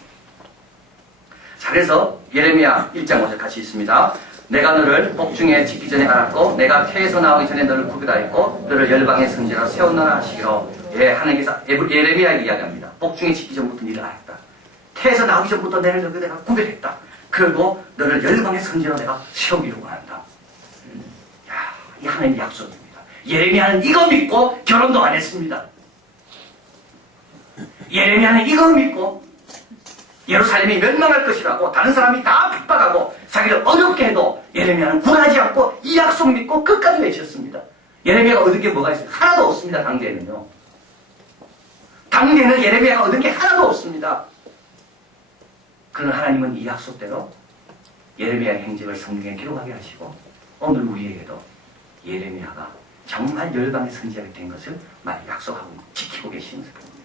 자, 그래서 예레미야 1장 5절 같이 있습니다. 내가 너를 복중에 짓기 전에 알았고 내가 태에서 나오기 전에 너를 구별하였고 너를 열방의 선지자로 세웠노라 하시기로. 예, 하나님께서 예레미야에게 이야기합니다. 복중에 짓기 전부터 너를 알았다. 태에서 나오기 전부터 너를 내가 구별했다. 그리고 너를 열방의 선지자로 내가 세우기로 원한다. 야, 이 하나님의 약속입니다. 예레미야는 이거 믿고 결혼도 안 했습니다. 예레미야는 이거 믿고 예루살렘이 멸망할 것이라고 다른 사람이 다 핍박하고 자기를 어렵게 해도 예레미야는 굴하지 않고 이 약속 믿고 끝까지 외쳤습니다. 예레미야가 얻은 게 뭐가 있어요? 하나도 없습니다. 당대에는요. 당대에는 예레미야가 얻은 게 하나도 없습니다. 그러나 하나님은 이 약속대로 예레미야의 행적을 성경에 기록하게 하시고 오늘 우리에게도 예레미야가 정말 열방의 선지자가 된 것을 많이 약속하고 지키고 계시는 것입니다.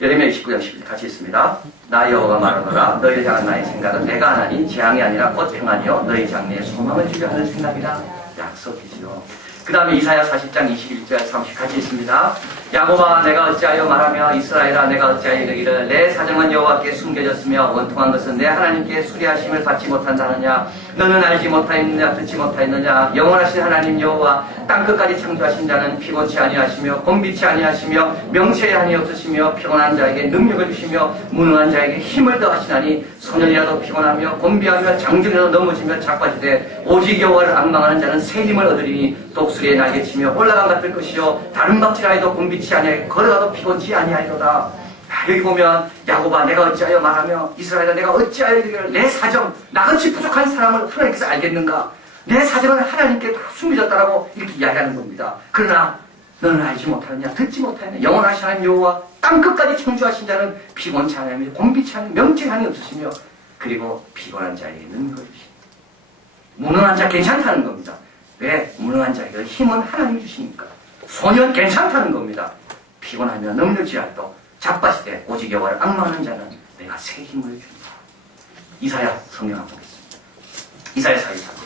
예레미야 29장 11절 같이 있습니다. 나 여호와가 말하노라 너희를 향한 나의 생각은 내가 하나니 재앙이 아니라 곧 평안이요 너희 장래에 소망을 주려 하는 생각이라. 약속이지요. 그 다음에 이사야 40장 21절 30 같이 있습니다. 야곱아 내가 어찌하여 말하며 이스라엘아 내가 어찌하여 이르기를 내 사정은 여호와께 숨겨졌으며 원통한 것은 내 하나님께 수리하심을 받지 못한다느냐. 너는 알지 못하였느냐 듣지 못하였느냐. 영원하신 하나님 여호와 땅끝까지 창조하신 자는 피곤치 아니하시며 곤비치 아니하시며 명체에 한이 없으시며 피곤한 자에게 능력을 주시며 무능한 자에게 힘을 더하시나니 소년이라도 피곤하며 곤비하며 장중이라도 넘어지며 자빠지되 오직 여호와를 앙망하는 자는 새 힘을 얻으리니 독수리에 날개치며 올라간 같을 것이요 다른 박질하여도 곤비치 아니하여 걸어가도 피곤치 아니하리로다. 여기 보면 야곱아 내가 어찌하여 말하며 이스라엘아 내가 어찌하여 이르기를 내 사정 나같이 부족한 사람을 하나님께서 알겠는가. 내 사정은 하나님께 다 숨겨졌다라고 이렇게 이야기하는 겁니다. 그러나 너는 알지 못하느냐 듣지 못하느냐. 영원하신 하나님 여호와 땅끝까지 창조하신 자는 피곤치 않으며 곤비치 않으며 명칭함이 없으시며 그리고 피곤한 자에게 능력을 주시니 무능한 자 괜찮다는 겁니다. 왜? 무능한 자에게 힘은 하나님이 주시니까. 소년 괜찮다는 겁니다. 피곤하며 능력지 않도 자빠지되 오직 여호와를 앙망하는 자는 내가 새 힘을 준다. 이사야 성경 한번 보겠습니다. 이사야 43장.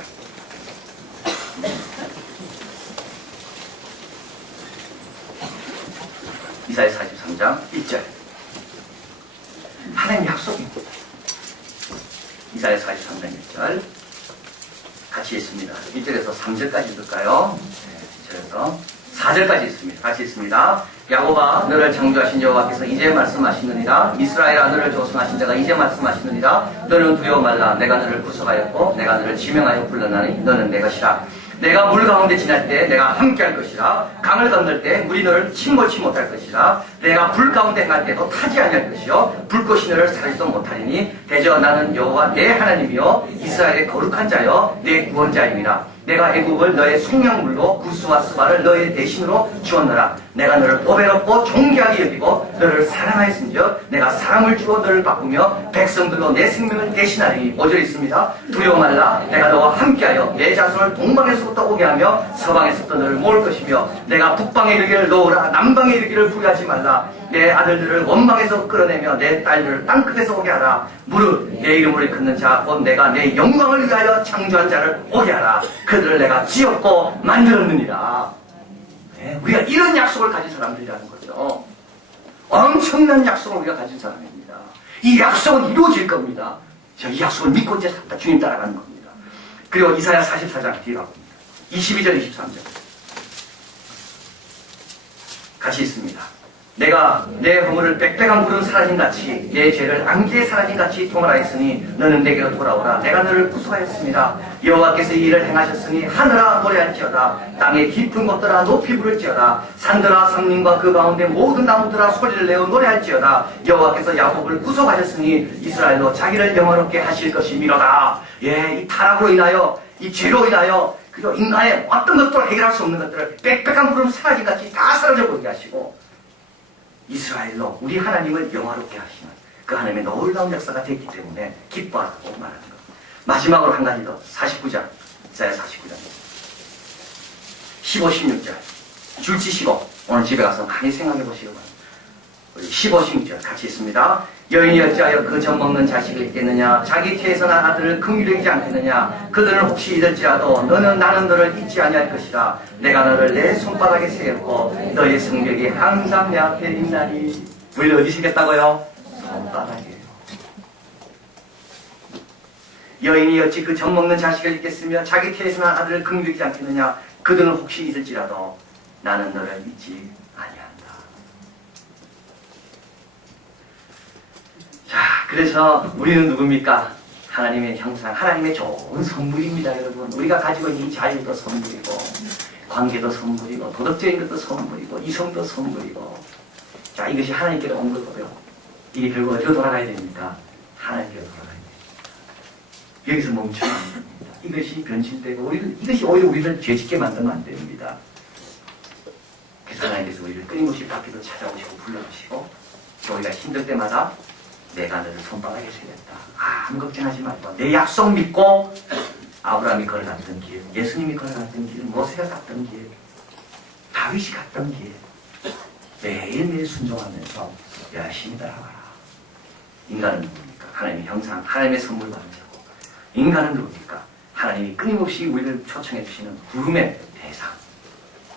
이사야 43장 1절. 하나님 약속입니다. 이사야 43장 1절. 같이 있습니다. 1절에서 3절까지 읽을까요? 네, 1절에서 4절까지 있습니다. 같이 있습니다. 야곱아 너를 창조하신 여호와께서 이제 말씀하시느니라. 이스라엘아 너를 조성하신 자가 이제 말씀하시느니라. 너는 두려워 말라. 내가 너를 구속하였고 내가 너를 지명하여 불렀나니 너는 내 것이라. 내가 물 가운데 지날 때 내가 함께할 것이라. 강을 건널 때 물이 너를 침몰치 못할 것이라. 내가 불 가운데 행할 때도 타지 아니할 것이요 불꽃이 너를 사르지도 못하리니 대저 나는 여호와 내 하나님이요 이스라엘의 거룩한 자여 내 구원자임이라. 내가 애국을 너의 속량물로 구스와 스바를 너의 대신으로 주었노라. 내가 너를 보배롭고 존귀하게 여기고 너를 사랑하였은즉 내가 사랑을 주어 너를 바꾸며 백성들로 내 생명을 대신하리니. 5절 있습니다. 두려워 말라. 내가 너와 함께하여 내 자손을 동방에서부터 오게 하며 서방에서부터 너를 모을 것이며 내가 북방에 이르기를 놓으라 남방에 이르기를 부여하지 말라. 내 아들들을 원방에서 끌어내며 내 딸들을 땅끝에서 오게 하라. 무릇 내 이름으로 일컫는 자 곧 내가 내 영광을 위하여 창조한 자를 오게 하라. 그들을 내가 지었고 만들었느니라. 네, 우리가 이런 약속을 가진 사람들이라는 거죠. 엄청난 약속을 우리가 가진 사람입니다. 이 약속은 이루어질 겁니다. 저 이 약속을 믿고 이제 산다. 주님 따라가는 겁니다. 그리고 이사야 44장 뒤에 가봅니다. 22절, 23절. 같이 있습니다. 내가 내 허물을 빽빽한 물은 사라진같이 내 죄를 안개에 사라진같이 통할하였으니 너는 내게로 돌아오라. 내가 너를 구속하였습니다. 여호와께서 이 일을 행하셨으니 하늘아 노래할지어다. 땅의 깊은 곳들아 높이 부를지어다. 산들아 성림과 그 가운데 모든 나무들아 소리를 내어 노래할지어다. 여호와께서 야곱을 구속하셨으니 이스라엘로 자기를 영화롭게 하실 것이미로다. 예, 이 타락으로 인하여 이 죄로 인하여 그리고 인간의 어떤 것도 해결할 수 없는 것들을 빽빽한 물은 사라진같이 다 사라져 버리게 하시고 이스라엘로 우리 하나님을 영화롭게 하시는 그 하나님의 놀라운 역사가 됐기 때문에 기뻐하라고 말하는 것. 마지막으로 한 가지 더. 49장. 이사야 49장. 15, 16절. 줄치 15. 오늘 집에 가서 많이 생각해 보시기 바랍니다. 우리 15, 16절 같이 있습니다. 여인이 어찌하여 그 젖 먹는 자식을 잊겠느냐? 자기 태에서 난 아들을 긍휼히 여기지 않겠느냐? 그들은 혹시 잊을지라도 나는 너를 잊지 아니할 것이라. 내가 너를 내 손바닥에 세웠고 너의 성벽이 항상 내 앞에 있나니. 우리를 어디 세겠다고요? 손바닥에요. 여인이 어찌 그 젖 먹는 자식을 잊겠으며 자기 태에서 난 아들을 긍휼히 여기지 않겠느냐? 그들은 혹시 잊을지라도 나는 너를 잊지 아니한다. 자, 그래서 우리는 누굽니까? 하나님의 형상, 하나님의 좋은 선물입니다, 여러분. 우리가 가지고 있는 이 자유도 선물이고, 관계도 선물이고, 도덕적인 것도 선물이고, 이성도 선물이고. 자, 이것이 하나님께로 온 거고요. 이게 결국 어디로 돌아가야 됩니까? 하나님께로 돌아가야 됩니다. 여기서 멈추면 안 됩니다. 이것이 변질되고, 이것이 오히려 우리를 죄짓게 만들면 안 됩니다. 그래서 하나님께서 우리를 끊임없이 밖에도 찾아오시고, 불러주시고, 우리가 힘들 때마다 내가 너를 손바닥에 세웠다. 아무 걱정하지 말고 내 약속 믿고 아브라함이 걸어갔던 길, 예수님이 걸어갔던 길, 모세가 갔던 길, 다윗이 갔던 길 매일매일 순종하면서 열심히 따라가라. 인간은 누굽니까? 하나님의 형상, 하나님의 선물 받은 자고. 인간은 누굽니까? 하나님이 끊임없이 우리를 초청해 주시는 부름의 대상,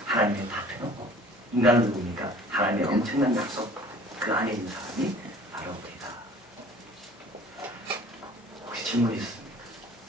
하나님의 파트너고. 인간은 누굽니까? 하나님의 엄청난 약속, 그 안에 있는 사람이 바로 우리다. 혹시 질문이 있습니까?